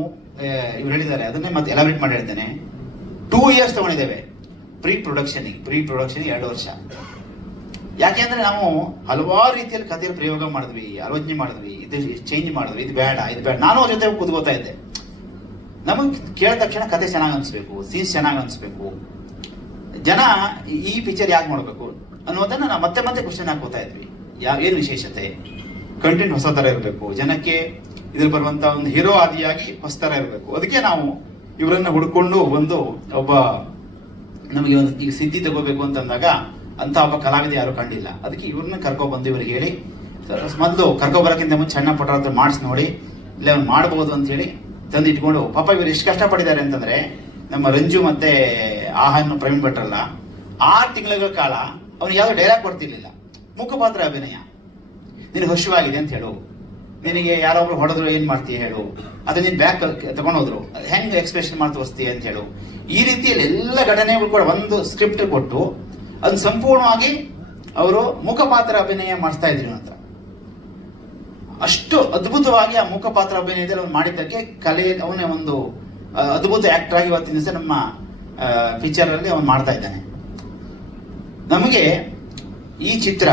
ಇವ್ರು ಹೇಳಿದ್ದಾರೆ, ಅದನ್ನೇ ಮತ್ತೆ ಎಲಾಬ್ರೇಟ್ ಮಾಡಿ ಹೇಳ್ತೇನೆ. 2 ಇಯರ್ಸ್ ತಗೊಂಡಿದ್ದೇವೆ ಪ್ರೀ ಪ್ರೊಡಕ್ಷನ್ 2 ವರ್ಷ. ಯಾಕೆಂದ್ರೆ ನಾವು ಹಲವಾರು ರೀತಿಯಲ್ಲಿ ಕಥೆಯಲ್ಲಿ ಪ್ರಯೋಗ ಮಾಡಿದ್ವಿ, ಆಲೋಚನೆ ಮಾಡಿದ್ವಿ, ಇದು ಚೇಂಜ್ ಮಾಡಿದ್ವಿ, ಇದು ಬೇಡ. ನಾನು ಅವ್ರ ಜೊತೆ ಕೂತ್ಕೋತಾ ಇದ್ದೆ. ನಮಗೆ ಕೇಳಿದ ತಕ್ಷಣ ಕತೆ ಚೆನ್ನಾಗಿ ಅನಿಸ್ಬೇಕು, ಸೀನ್ಸ್ ಚೆನ್ನಾಗಿ ಅನಿಸ್ಬೇಕು, ಜನ ಈ ಪಿಕ್ಚರ್ ಯಾಕೆ ಮಾಡಬೇಕು ಅನ್ನೋದನ್ನ ನಾವು ಮತ್ತೆ ಮತ್ತೆ ಕ್ವಶನ್ ಹಾಕೋತಾ ಇದ್ವಿ. ಏನು ವಿಶೇಷತೆ, ಕಂಟೆಂಟ್ ಹೊಸ ತರ ಇರಬೇಕು, ಜನಕ್ಕೆ ಇದ್ರಲ್ಲಿ ಬರುವಂತ ಒಂದು ಹೀರೋ ಆದಿಯಾಗಿ ಹೊಸ ತರ ಇರಬೇಕು. ಅದಕ್ಕೆ ನಾವು ಇವರನ್ನ ಹುಡ್ಕೊಂಡು ಒಬ್ಬ ನಮಗೆ ಒಂದು ಈಗ ಸಿದ್ಧಿ ತಗೋಬೇಕು ಅಂತಂದಾಗ ಅಂತ ಒಬ್ಬ ಕಲಾವಿದ ಯಾರು ಕಂಡಿಲ್ಲ. ಅದಕ್ಕೆ ಇವ್ರನ್ನ ಕರ್ಕೊಬಂದು ಇವ್ರಿಗೆ ಹೇಳಿ, ಮೊದಲು ಕರ್ಕೊಬರಕ್ಕಿಂತ ಮುಂಚೆ ಸಣ್ಣ ಪುಟ್ಟ ಹತ್ರ ಮಾಡಿಸಿ ನೋಡಿ, ಇಲ್ಲ ಅವ್ನು ಮಾಡ್ಬೋದು ಅಂತ ಹೇಳಿ ತಂದು ಇಟ್ಕೊಂಡು, ಪಾಪ ಇವ್ರು ಎಷ್ಟು ಕಷ್ಟಪಟ್ಟಿದ್ದಾರೆ ಅಂತಂದ್ರೆ, ನಮ್ಮ ರಂಜು ಮತ್ತೆ ಆಹಾನ್ ಪ್ರವೀಣ್ ಭಟ್ರಲ್ಲ 6 ತಿಂಗಳ ಕಾಲ ಅವ್ನಿಗೆ ಯಾವ್ದು ಡೈಲಾಗ್ ಕೊಡ್ತಿರ್ಲಿಲ್ಲ, ಮುಖಪಾತ್ರ ಅಭಿನಯ. ನಿನಗೆ ಹರ್ಷವಾಗಿದೆ ಅಂತ ಹೇಳು, ನಿನಗೆ ಯಾರೊಬ್ರು ಹೊಡೆದ್ರು ಏನ್ ಮಾಡ್ತೀಯ ಹೇಳು, ಅದ ನೀನ್ ಬ್ಯಾಕ್ ತಗೊಂಡೋದ್ರು ಹೆಂಗ್ ಎಕ್ಸ್ಪ್ರೆಷನ್ ಮಾಡಿ ತೋರಿಸ್ತೀಯ ಅಂತ ಹೇಳು. ಈ ರೀತಿಯಲ್ಲಿ ಎಲ್ಲ ಘಟನೆಗಳು ಕೂಡ ಒಂದು ಸ್ಕ್ರಿಪ್ಟ್ ಕೊಟ್ಟು ಅದನ್ನ ಸಂಪೂರ್ಣವಾಗಿ ಅವರು ಮುಖಪಾತ್ರ ಅಭಿನಯ ಮಾಡಿಸ್ತಾ ಇದ್ರು ಅಂತ. ಅಷ್ಟು ಅದ್ಭುತವಾಗಿ ಆ ಮುಖಪಾತ್ರ ಅಭಿನಯದಲ್ಲಿ ಅವ್ನು ಮಾಡಿದ್ದಕ್ಕೆ ಕಲೆ, ಅವನೇ ಒಂದು ಅದ್ಭುತ ಆಕ್ಟರ್ ಆಗಿ ಇವತ್ತಿನ ದಿವಸ ನಮ್ಮ ಪಿಕ್ಚರ್ ಅಲ್ಲಿ ಅವನು ಮಾಡ್ತಾ ಇದ್ದಾನೆ. ನಮಗೆ ಈ ಚಿತ್ರ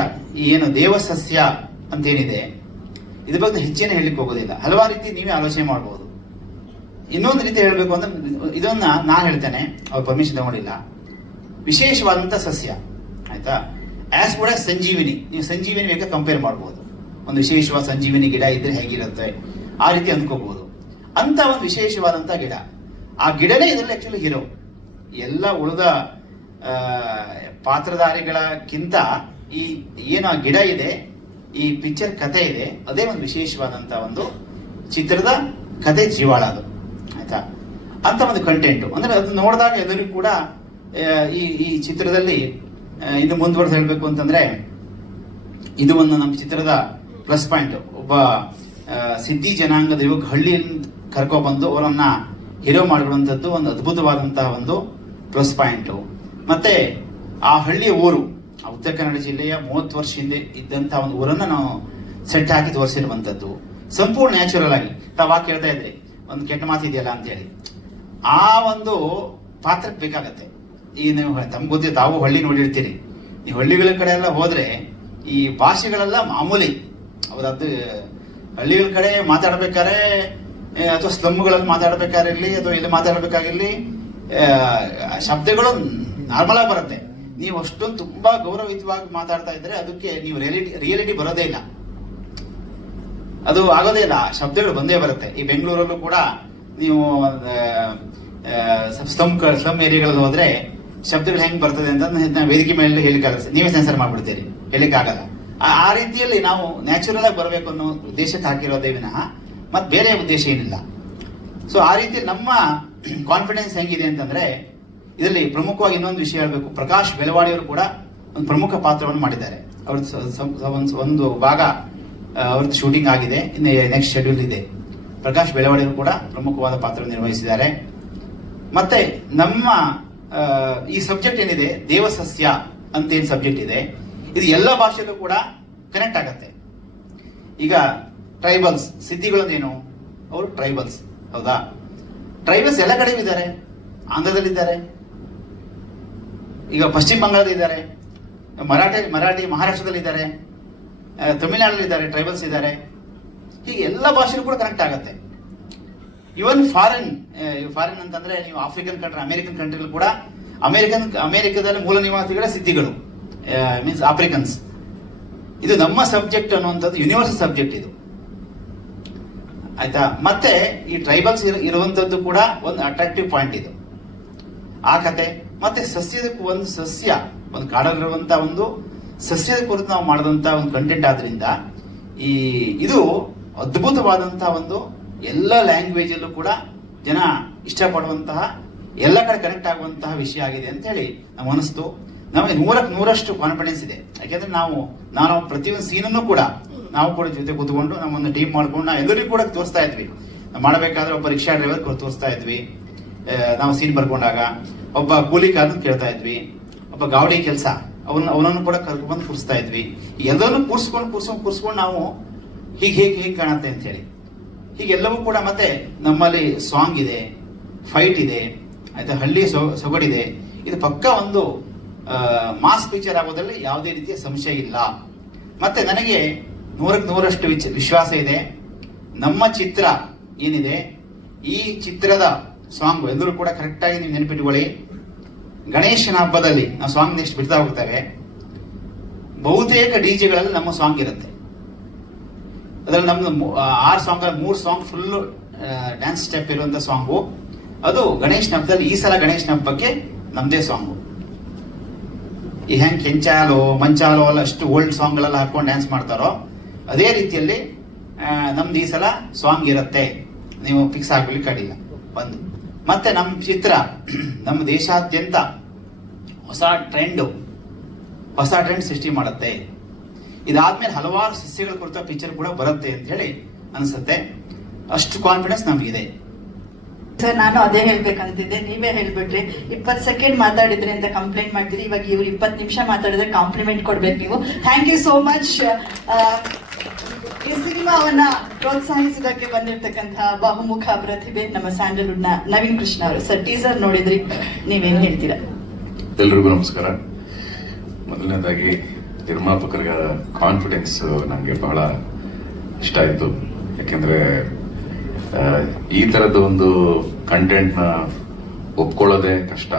ಏನು ದೇವಸಸ್ಯ ಅಂತೇನಿದೆ, ಇದ್ರ ಬಗ್ಗೆ ಹೆಚ್ಚಿನ ಹೇಳಲಿಕ್ಕೆ ಹೋಗೋದಿಲ್ಲ. ಹಲವಾರು ರೀತಿ ನೀವೇ ಆಲೋಚನೆ ಮಾಡಬಹುದು. ಇನ್ನೊಂದು ರೀತಿ ಹೇಳಬೇಕು ಅಂದ್ರೆ, ಇದನ್ನ ನಾನು ಹೇಳ್ತೇನೆ, ಅವ್ರ ಪರ್ಮಿಷನ್ ತಗೊಂಡಿಲ್ಲ. ವಿಶೇಷವಾದಂತ ಸಸ್ಯ, ಆಯ್ತಾ, ಆಸ್ ಕೂಡ ಸಂಜೀವಿನಿ. ನೀವು ಸಂಜೀವಿನಿ ಬೇಕಾ ಕಂಪೇರ್ ಮಾಡಬಹುದು. ಒಂದು ವಿಶೇಷವಾದ ಸಂಜೀವಿನಿ ಗಿಡ ಇದ್ರೆ ಹೇಗಿರುತ್ತೆ ಆ ರೀತಿ ಅಂದ್ಕೋಬಹುದು. ಅಂತ ಒಂದು ವಿಶೇಷವಾದಂತ ಗಿಡ, ಆ ಗಿಡನೇ ಇದರಲ್ಲಿ ಆಕ್ಚುಲಿ ಹೀರೋ. ಎಲ್ಲ ಉಳಿದ ಪಾತ್ರಧಾರಿಗಳಕ್ಕಿಂತ ಈ ಏನು ಆ ಗಿಡ ಇದೆ, ಈ ಪಿಕ್ಚರ್ ಕತೆ ಇದೆ, ಅದೇ ಒಂದು ವಿಶೇಷವಾದಂತ ಒಂದು ಚಿತ್ರದ ಕತೆ ಜೀವಾಳ ಅದು, ಆಯ್ತಾ. ಅಂತ ಒಂದು ಕಂಟೆಂಟ್ ಅಂದ್ರೆ ಅದು ನೋಡಿದಾಗ ಎಲ್ಲರಿಗೂ ಕೂಡ ಈ ಚಿತ್ರದಲ್ಲಿ ಇನ್ನು ಮುಂದುವರೆದು ಹೇಳ್ಬೇಕು ಅಂತಂದ್ರೆ, ಇದು ಒಂದು ನಮ್ಮ ಚಿತ್ರದ ಪ್ಲಸ್ ಪಾಯಿಂಟ್. ಒಬ್ಬ ಸಿದ್ಧಿ ಜನಾಂಗದ ಯುವಕ ಹಳ್ಳಿಯಿಂದ ಕರ್ಕೊಬಂದು ಅವರನ್ನ ಹೀರೋ ಮಾಡಿರುವಂತದ್ದು ಒಂದು ಅದ್ಭುತವಾದಂತಹ ಒಂದು ಪ್ಲಸ್ ಪಾಯಿಂಟ್. ಮತ್ತೆ ಆ ಹಳ್ಳಿಯ ಊರು, ಉತ್ತರ ಕನ್ನಡ ಜಿಲ್ಲೆಯ 30 ವರ್ಷ ಹಿಂದೆ ಇದ್ದಂತಹ ಒಂದು ಊರನ್ನ ನಾವು ಸೆಟ್ ಹಾಕಿ ತೋರಿಸಿರುವಂತದ್ದು ಸಂಪೂರ್ಣ ನ್ಯಾಚುರಲ್ ಆಗಿ. ತಾವಾಗ ಕೇಳ್ತಾ ಇದ್ರಿ ಒಂದು ಕೆಟ್ಟ ಮಾತಿದೆಯಲ್ಲ ಅಂತ ಹೇಳಿ, ಆ ಒಂದು ಪಾತ್ರಕ್ಕೆ ಬೇಕಾಗತ್ತೆ. ಈ ನೀವು ತಮ್ಗೆ ಗೊತ್ತಿದೆ, ತಾವು ಹಳ್ಳಿ ನೋಡಿರ್ತೀರಿ. ನೀವು ಹಳ್ಳಿಗಳ ಕಡೆ ಎಲ್ಲ ಹೋದ್ರೆ ಈ ಭಾಷೆಗಳೆಲ್ಲ ಮಾಮೂಲಿ. ಅದು ಹಳ್ಳಿಗಳ ಕಡೆ ಮಾತಾಡ್ಬೇಕಾದ್ರೆ ಅಥವಾ ಸ್ಲಮ್ಗಳಲ್ಲಿ ಮಾತಾಡ್ಬೇಕಾಗಿರ್ಲಿ ಅಥವಾ ಇಲ್ಲಿ ಮಾತಾಡ್ಬೇಕಾಗಿರ್ಲಿ, ಶಬ್ದಗಳು ನಾರ್ಮಲ್ ಆಗಿ ಬರುತ್ತೆ. ನೀವು ಅಷ್ಟೊಂದು ತುಂಬಾ ಗೌರವಯುತವಾಗಿ ಮಾತಾಡ್ತಾ ಇದ್ರೆ ಅದಕ್ಕೆ ನೀವು ರಿಯಾಲಿಟಿ ಬರೋದೇ ಇಲ್ಲ, ಅದು ಆಗೋದೇ ಇಲ್ಲ. ಶಬ್ದಗಳು ಬಂದೇ ಬರುತ್ತೆ. ಈ ಬೆಂಗಳೂರಲ್ಲೂ ಕೂಡ ನೀವು ಸ್ಲಮ್ ಏರಿಯಾಗಳಲ್ಲಿ ಹೋದ್ರೆ ಶಬ್ದಗಳು ಹೆಂಗ್ ಬರ್ತದೆ ಅಂತ ವೇದಿಕೆ ಮೇಲೆ ಹೇಳಿಕಾಗುತ್ತೆ, ನೀವೇ ಸೆನ್ಸರ್ ಮಾಡ್ಬಿಡ್ತೀರಿ, ಹೇಳಿಕ್ಕಾಗಲ್ಲ. ಆ ರೀತಿಯಲ್ಲಿ ನಾವು ನ್ಯಾಚುರಲ್ ಆಗಿ ಬರಬೇಕು ಅನ್ನೋ ಉದ್ದೇಶಕ್ಕೆ ಹಾಕಿರೋದೇ ವಿನಃ ಮತ್ತೆ ಬೇರೆ ಉದ್ದೇಶ ಏನಿಲ್ಲ. ಸೊ ಆ ರೀತಿ ನಮ್ಮ ಕಾನ್ಫಿಡೆನ್ಸ್ ಹೆಂಗಿದೆ ಅಂತಂದ್ರೆ, ಇದರಲ್ಲಿ ಪ್ರಮುಖವಾಗಿ ಇನ್ನೊಂದು ವಿಷಯ ಹೇಳಬೇಕು. ಪ್ರಕಾಶ್ ಬೆಳವಾಡಿಯವರು ಕೂಡ ಒಂದು ಪ್ರಮುಖ ಪಾತ್ರವನ್ನು ಮಾಡಿದ್ದಾರೆ. ಅವ್ರದ್ದು ಒಂದು ಭಾಗ ಅವ್ರದ್ದು ಶೂಟಿಂಗ್ ಆಗಿದೆ, ಇನ್ನು ನೆಕ್ಸ್ಟ್ ಶೆಡ್ಯೂಲ್ ಇದೆ. ಪ್ರಕಾಶ್ ಬೆಳವಾಡಿಯವರು ಕೂಡ ಪ್ರಮುಖವಾದ ಪಾತ್ರ ನಿರ್ವಹಿಸಿದ್ದಾರೆ. ಮತ್ತೆ ನಮ್ಮ ಈ ಸಬ್ಜೆಕ್ಟ್ ಏನಿದೆ, ದೇವಸಸ್ಯ ಅಂತ ಏನ್ ಸಬ್ಜೆಕ್ಟ್ ಇದೆ, ಇದು ಎಲ್ಲ ಭಾಷೆಯಲ್ಲೂ ಕೂಡ ಕನೆಕ್ಟ್ ಆಗತ್ತೆ. ಈಗ ಟ್ರೈಬಲ್ಸ್, ಸಿದ್ಧಿಗಳಂದೇನು, ಅವರು ಟ್ರೈಬಲ್ಸ್, ಹೌದಾ? ಟ್ರೈಬಲ್ಸ್ ಎಲ್ಲ ಕಡೆ ಇದ್ದಾರೆ. ಆಂಧ್ರದಲ್ಲಿದ್ದಾರೆ, ಈಗ ಪಶ್ಚಿಮ ಬಂಗಾಳದಲ್ಲಿದ್ದಾರೆ, ಮರಾಠಿ ಮಹಾರಾಷ್ಟ್ರದಲ್ಲಿದ್ದಾರೆ, ತಮಿಳುನಾಡಲ್ಲಿದ್ದಾರೆ, ಟ್ರೈಬಲ್ಸ್ ಇದ್ದಾರೆ. ಹೀಗೆ ಎಲ್ಲ ಭಾಷೆನೂ ಕೂಡ ಕನೆಕ್ಟ್ ಆಗುತ್ತೆ. ಇವನ್ ಫಾರಿನ್ ಅಂತಂದ್ರೆ ನೀವು ಆಫ್ರಿಕನ್ ಕಂಟ್ರಿ, ಅಮೆರಿಕನ್ ಕಂಟ್ರಿಗಳು ಕೂಡ ಅಮೆರಿಕದಲ್ಲಿ ಮೂಲ ನಿವಾಸಿಗಳ ಸಿದ್ಧಿಗಳು, ಮೀನ್ಸ್ ಆಫ್ರಿಕನ್ಸ್. ಇದು ನಮ್ಮ ಸಬ್ಜೆಕ್ಟ್ ಅನ್ನುವಂಥದ್ದು ಯೂನಿವರ್ಸಲ್ ಸಬ್ಜೆಕ್ಟ್ ಇದು, ಆಯ್ತಾ. ಮತ್ತೆ ಈ ಟ್ರೈಬಲ್ಸ್ ಇರುವಂತದ್ದು ಕೂಡ ಒಂದು ಅಟ್ರಾಕ್ಟಿವ್ ಪಾಯಿಂಟ್ ಇದು, ಆ ಕತೆ. ಮತ್ತೆ ಸಸ್ಯದ ಒಂದು ಕಾಡಲ್ಲಿರುವಂತಹ ಒಂದು ಸಸ್ಯದ ಕುರಿತು ನಾವು ಮಾಡಿದಂತ ಒಂದು ಕಂಟೆಂಟ್ ಆದ್ರಿಂದ ಇದು ಅದ್ಭುತವಾದಂತಹ ಒಂದು ಎಲ್ಲ ಲ್ಯಾಂಗ್ವೇಜ್ ಅಲ್ಲೂ ಕೂಡ ಜನ ಇಷ್ಟಪಡುವಂತಹ, ಎಲ್ಲ ಕಡೆ ಕನೆಕ್ಟ್ ಆಗುವಂತಹ ವಿಷಯ ಆಗಿದೆ ಅಂತ ಹೇಳಿ ನಮ್ಗೆ ಅನಿಸ್ತು. ನಮಗೆ 100% ಕಾನ್ಫಿಡೆನ್ಸ್ ಇದೆ. ಯಾಕೆಂದ್ರೆ ನಾನು ಪ್ರತಿಯೊಂದು ಸೀನನ್ನು ಕೂಡ ನಾವು ಕೂಡ ಜೊತೆ ಕೂತ್ಕೊಂಡು ನಮ್ಮೊಂದು ಟೀಮ್ ಮಾಡ್ಕೊಂಡು ನಾವು ಎಲ್ಲರಿಗೂ ಕೂಡ ತೋರಿಸ್ತಾ ಇದ್ವಿ. ಮಾಡಬೇಕಾದ್ರೆ ಒಬ್ಬ ರಿಕ್ಷಾ ಡ್ರೈವರ್ ತೋರಿಸ್ತಾ ಇದ್ವಿ, ನಾವು ಸೀನ್ ಬರ್ಕೊಂಡಾಗ ಒಬ್ಬ ಕೂಲಿಕಾರನ ಕೇಳ್ತಾ ಇದ್ವಿ, ಒಬ್ಬ ಗಾವಡಿ ಕೆಲಸ ಅವನನ್ನು ಕೂಡ ಕರ್ಕೊಂಡು ಕೂರಿಸ್ತಾ ಇದ್ವಿ. ಎಲ್ಲರನ್ನು ಕೂರಿಸ್ಕೊಂಡು ನಾವು ಹೇಗೆ ಕಾಣುತ್ತೆ ಅಂತ ಹೇಳಿ ಹೀಗೆಲ್ಲವೂ ಕೂಡ. ಮತ್ತೆ ನಮ್ಮಲ್ಲಿ ಸಾಂಗ್ ಇದೆ, ಫೈಟ್ ಇದೆ, ಆಯ್ತಾ, ಹಳ್ಳಿ ಸೊಗಡಿದೆ. ಇದು ಪಕ್ಕ ಒಂದು ಮಾಸ್ ಪಿಕ್ಚರ್ ಆಗೋದ್ರಲ್ಲಿ ಯಾವುದೇ ರೀತಿಯ ಸಂಶಯ ಇಲ್ಲ. ಮತ್ತೆ ನನಗೆ 100% ವಿಶ್ವಾಸ ಇದೆ. ನಮ್ಮ ಚಿತ್ರ ಏನಿದೆ, ಈ ಚಿತ್ರದ ಸಾಂಗ್ ಎಲ್ಲರೂ ಕೂಡ ಕರೆಕ್ಟಾಗಿ ನೀವು ನೆನಪಿಟ್ಕೊಳ್ಳಿ. ಗಣೇಶನ ಹಬ್ಬದಲ್ಲಿ ನಾವು ಸಾಂಗ್ ನೆಕ್ಸ್ಟ್ ಬಿಡ್ತಾ ಹೋಗ್ತೇವೆ. ಬಹುತೇಕ ಡಿಜೆಗಳಲ್ಲಿ ನಮ್ಮ ಸಾಂಗ್ ಇರುತ್ತೆ. ಅದರಲ್ಲಿ ನಮ್ದು 6 song 3 song full dance step ಇರುವಂತ ಸಾಂಗು. ಅದು ಗಣೇಶನ ಹಬ್ಬದಲ್ಲಿ ಈ ಸಲ ಗಣೇಶನ ಹಬ್ಬಕ್ಕೆ ನಮ್ದೇ ಸಾಂಗು. ಈ ಹೆಂಗ್ ಕೆಂಚಾಲೋ ಮಂಚಾಲೋ ಅಲ್ಲ ಅಷ್ಟು ಓಲ್ಡ್ ಸಾಂಗ್ ಗಳೆಲ್ಲ ಹಾಕೊಂಡು ಡ್ಯಾನ್ಸ್ ಮಾಡ್ತಾರೋ ಅದೇ ರೀತಿಯಲ್ಲಿ ನಮ್ದು ಈ ಸಲ ಸಾಂಗ್ ಇರುತ್ತೆ. ನೀವು ಫಿಕ್ಸ್ ಆಗ್ಲಿಕ್ಕೆ ಅಡಿಲ್ಲ. ಒಂದು ಮತ್ತೆ ನಮ್ಮ ಚಿತ್ರ ನಮ್ಮ ದೇಶಾದ್ಯಂತ ಹೊಸ ಟ್ರೆಂಡ್ ಸೃಷ್ಟಿ ಮಾಡುತ್ತೆ. ಇದಾದ್ಮೇಲೆ ಹಲವಾರು ಸಸ್ಯಗಳ ಕುರಿತ ಪಿಕ್ಚರ್ ಕೂಡ ಬರುತ್ತೆ ಅಂತ ಹೇಳಿ ಅನ್ಸುತ್ತೆ. ಅಷ್ಟು ಕಾನ್ಫಿಡೆನ್ಸ್ ನಮಗಿದೆ. ಸರ್, ನಾನು ಅದೇ ಹೇಳ್ಬೇಕಂತಿದ್ದೆ, ನೀವೇ ಹೇಳ್ಬಿಟ್ರಿ. 20 ಸೆಕೆಂಡ್ ಮಾತಾಡಿದ್ರಿ ಅಂತ ಕಂಪ್ಲೇಂಟ್ ಮಾಡ್ತೀರಿ. ಇವಾಗ ಇವ್ರು 20 ನಿಮಿಷ ಮಾತಾಡಿದ್ರೆ ಕಾಂಪ್ಲಿಮೆಂಟ್ ಕೊಡ್ಬೇಕು ನೀವು. Thank you so much. ಈ ಸಿನಿಮಾವನ್ನ ಪ್ರೋತ್ಸಾಹಿಸೋದಕ್ಕೆ ಬಂದಿರತಕ್ಕಂತಹ ಬಹುಮುಖ ಪ್ರತಿಭೆ ನಮ್ಮ ಸ್ಯಾಂಡಲ್ವುಡ್ ನ ನವೀನ್ ಕೃಷ್ಣ ಅವರು. ಸರ್, ಟೀಸರ್ ನೋಡಿದ್ರಿ, ನೀವೇನ್ ಹೇಳ್ತೀರಾ? ಎಲ್ರಿಗೂ ನಮಸ್ಕಾರ. ಮೊದಲನೇದಾಗಿ ನಿರ್ಮಾಪಕರ ಕಾನ್ಫಿಡೆನ್ಸ್ ನನಗೆ ಬಹಳ ಇಷ್ಟ ಆಯಿತು. ಯಾಕೆಂದ್ರೆ ಈ ತರದ ಒಂದು ಕಂಟೆಂಟ್ ನ ಒಪ್ಕೊಳ್ಳೋದೇ ಕಷ್ಟ.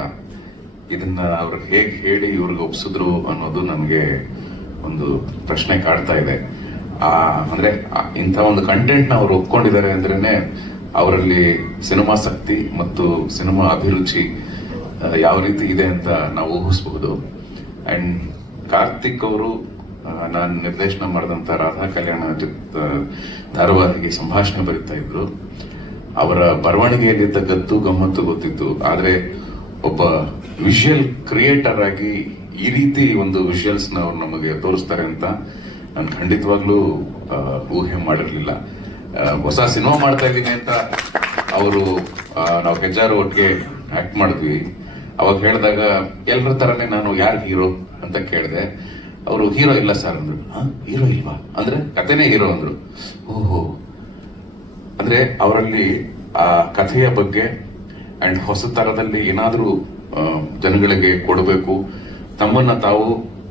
ಇದನ್ನ ಅವ್ರು ಹೇಗೆ ಹೇಳಿ ಇವ್ರಿಗೆ ಒಪ್ಸಿದ್ರು ಅನ್ನೋದು ನಮಗೆ ಒಂದು ಪ್ರಶ್ನೆ ಕಾಡ್ತಾ ಇದೆ. ಅಂದ್ರೆ ಇಂಥ ಒಂದು ಕಂಟೆಂಟ್ ನ ಅವ್ರು ಒಪ್ಕೊಂಡಿದ್ದಾರೆ ಅಂದ್ರೇನೆ ಅವರಲ್ಲಿ ಸಿನಿಮಾಸಕ್ತಿ ಮತ್ತು ಸಿನಿಮಾ ಅಭಿರುಚಿ ಯಾವ ರೀತಿ ಇದೆ ಅಂತ ನಾವು ಊಹಿಸಬಹುದು. ಅಂಡ್ ಕಾರ್ತಿಕ್ ಅವರು ನಾನು ನಿರ್ದೇಶನ ಮಾಡಿದಂತ ರಾಧಾ ಕಲ್ಯಾಣ ಧಾರಾವಾಹಿಗೆ ಸಂಭಾಷಣೆ ಬರೀತಾ ಇದ್ರು. ಅವರ ಬರವಣಿಗೆಯಲ್ಲಿದ್ದ ಗತ್ತು ಗಮ್ಮತ್ತು ಗೊತ್ತಿತ್ತು. ಆದ್ರೆ ಒಬ್ಬ ವಿಷುವಲ್ ಕ್ರಿಯೇಟರ್ ಆಗಿ ಈ ರೀತಿ ಒಂದು ವಿಷುವಲ್ಸ್ ನ ಅವ್ರು ನಮಗೆ ತೋರಿಸ್ತಾರೆ ಅಂತ ನಾನು ಖಂಡಿತವಾಗ್ಲೂ ಊಹೆ ಮಾಡಿರ್ಲಿಲ್ಲ. ಹೊಸ ಸಿನಿಮಾ ಮಾಡ್ತಾ ಇದ್ದೀನಿ ಅಂತ ಅವರು ನಾವು ಹೆಜ್ಜಾರು ಒಟ್ಟಿಗೆ ಆಕ್ಟ್ ಮಾಡಿದ್ವಿ. ಅವಾಗ ಹೇಳಿದಾಗ ಎಲ್ಲರ ತರನೇ ನಾನು ಯಾರು ಹೀರೋ ಅಂತ ಕೇಳಿದೆ. ಅವರು ಹೀರೋ ಇಲ್ಲ ಸರ್ ಅಂದ್ರು. ಹೀರೋ ಇಲ್ವಾ ಅಂದ್ರೆ ಕಥೆನೇ ಹೀರೋ ಅಂದ್ರು. ಓಹೋ, ಅಂದ್ರೆ ಅವರಲ್ಲಿ ಆ ಕಥೆಯ ಬಗ್ಗೆ ಅಂಡ್ ಹೊಸ ತರದಲ್ಲಿ ಏನಾದ್ರೂ ಜನಗಳಿಗೆ ಕೊಡಬೇಕು, ತಮ್ಮನ್ನ ತಾವು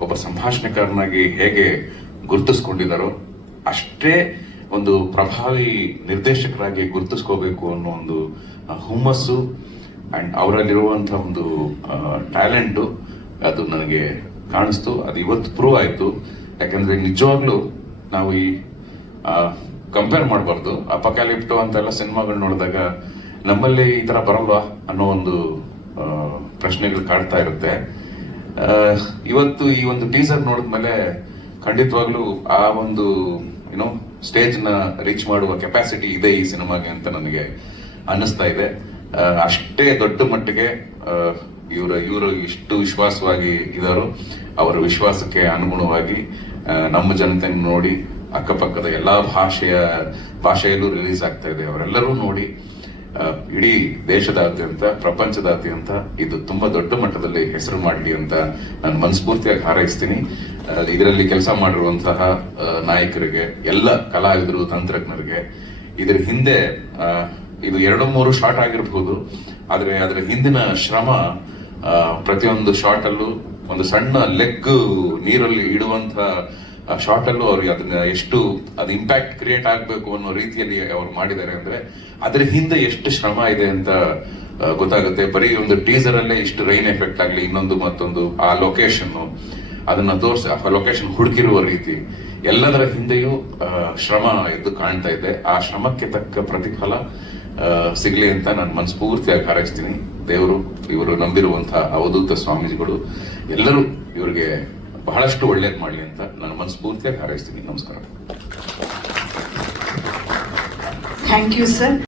ಒಬ್ಬ ಸಂಭಾಷಣೆಕಾರನಾಗಿ ಹೇಗೆ ಗುರುತಿಸ್ಕೊಂಡಿದ್ದಾರೋ ಅಷ್ಟೇ ಒಂದು ಪ್ರಭಾವಿ ನಿರ್ದೇಶಕರಾಗಿ ಗುರುತಿಸ್ಕೋಬೇಕು ಅನ್ನೋ ಒಂದು ಹುಮ್ಮಸ್ಸು ಅಂಡ್ ಅವರಲ್ಲಿರುವಂತಹ ಒಂದು ಟ್ಯಾಲೆಂಟು ಅದು ನನಗೆ ಕಾಣಿಸ್ತು. ಅದು ಇವತ್ತು ಪ್ರೂವ್ ಆಯ್ತು. ಯಾಕಂದ್ರೆ ನಿಜವಾಗ್ಲೂ ನಾವು ಈ ಕಂಪೇರ್ ಮಾಡಬಾರ್ದು. ಅಪಕ್ಯಾಲಿಪ್ಟೋ ಅಂತೆಲ್ಲ ಸಿನಿಮಾಗಳು ನೋಡಿದಾಗ ನಮ್ಮಲ್ಲಿ ಈ ತರ ಬರಲ್ವಾ ಅನ್ನೋ ಒಂದು ಪ್ರಶ್ನೆಗಳು ಕಾಡ್ತಾ ಇರುತ್ತೆ. ಇವತ್ತು ಈ ಒಂದು ಟೀಸರ್ ನೋಡಿದ್ಮೇಲೆ ಖಂಡಿತವಾಗ್ಲೂ ಆ ಒಂದು ಏನೋ ಸ್ಟೇಜ್ ನ ರೀಚ್ ಮಾಡುವ ಕೆಪಾಸಿಟಿ ಇದೆ ಈ ಸಿನಿಮಾಗೆ ಅಂತ ನನಗೆ ಅನ್ನಿಸ್ತಾ ಇದೆ. ಅಷ್ಟೇ ದೊಡ್ಡ ಮಟ್ಟಿಗೆ ಇವರು ಇಷ್ಟು ವಿಶ್ವಾಸವಾಗಿ ಇದ್ದಾರೋ ಅವರ ವಿಶ್ವಾಸಕ್ಕೆ ಅನುಗುಣವಾಗಿ ನಮ್ಮ ಜನತೆ ನೋಡಿ ಅಕ್ಕಪಕ್ಕದ ಎಲ್ಲಾ ಭಾಷೆಯಲ್ಲೂ ರಿಲೀಸ್ ಆಗ್ತಾ ಇದೆ. ಅವರೆಲ್ಲರೂ ನೋಡಿ ಇಡೀ ದೇಶದಾದ್ಯಂತ ಪ್ರಪಂಚದಾದ್ಯಂತ ಇದು ತುಂಬಾ ದೊಡ್ಡ ಮಟ್ಟದಲ್ಲಿ ಹೆಸರು ಮಾಡಲಿ ಅಂತ ನಾನು ಮನಸ್ಫೂರ್ತಿಯಾಗಿ ಹಾರೈಸ್ತೀನಿ. ಇದರಲ್ಲಿ ಕೆಲಸ ಮಾಡಿರುವಂತಹ ನಾಯಕರಿಗೆ, ಎಲ್ಲ ಕಲಾವಿದರು, ತಂತ್ರಜ್ಞರಿಗೆ, ಇದರ ಹಿಂದೆ ಇದು 2-3 ಶಾಟ್ ಆಗಿರಬಹುದು, ಆದ್ರೆ ಅದರ ಹಿಂದಿನ ಶ್ರಮ ಪ್ರತಿಯೊಂದು ಶಾಟ್ ಅಲ್ಲೂ ಒಂದು ಸಣ್ಣ ಲೆಗ್ ನೀರಲ್ಲಿ ಇಡುವಂತ ಶಾಟ್ ಅಲ್ಲೂ ಅವ್ರಿಗೆ ಅದನ್ನ ಎಷ್ಟು ಅದು ಇಂಪ್ಯಾಕ್ಟ್ ಕ್ರಿಯೇಟ್ ಆಗ್ಬೇಕು ಅನ್ನೋ ರೀತಿಯಲ್ಲಿ ಅವ್ರು ಮಾಡಿದ್ದಾರೆ ಅಂದ್ರೆ ಅದ್ರ ಹಿಂದೆ ಎಷ್ಟು ಶ್ರಮ ಇದೆ ಅಂತ ಗೊತ್ತಾಗುತ್ತೆ. ಬರೀ ಒಂದು ಟೀಸರ್ ಅಲ್ಲೇ ಇಷ್ಟು ರೈನ್ ಎಫೆಕ್ಟ್ ಆಗ್ಲಿ, ಇನ್ನೊಂದು ಮತ್ತೊಂದು ಆ ಲೊಕೇಶನ್ ಅದನ್ನ ತೋರಿಸಿ ಆ ಲೊಕೇಶನ್ ಹುಡುಕಿರುವ ರೀತಿ ಎಲ್ಲದರ ಹಿಂದೆಯೂ ಶ್ರಮ ಎದ್ದು ಕಾಣ್ತಾ ಇದೆ. ಆ ಶ್ರಮಕ್ಕೆ ತಕ್ಕ ಪ್ರತಿಫಲ ಸಿಗ್ಲಿ ಅಂತ ನಾನು ಮನಸ್ಫೂರ್ತಿಯಾಗಿ ಹಾರೈಸ್ತೀನಿ. ದೇವರು, ಇವರು ನಂಬಿರುವಂತಹ ಅವಧೂತ ಸ್ವಾಮೀಜಿಗಳು ಎಲ್ಲರೂ ಇವರಿಗೆ ಬಹಳಷ್ಟು ಒಳ್ಳೇದು ಮಾಡಲಿ ಅಂತ ನಾನು ಮನಸ್ಫೂರ್ತಿಯಾಗಿ ಹಾರೈಸ್ತೀನಿ. ನಮಸ್ಕಾರ. Thank you sir.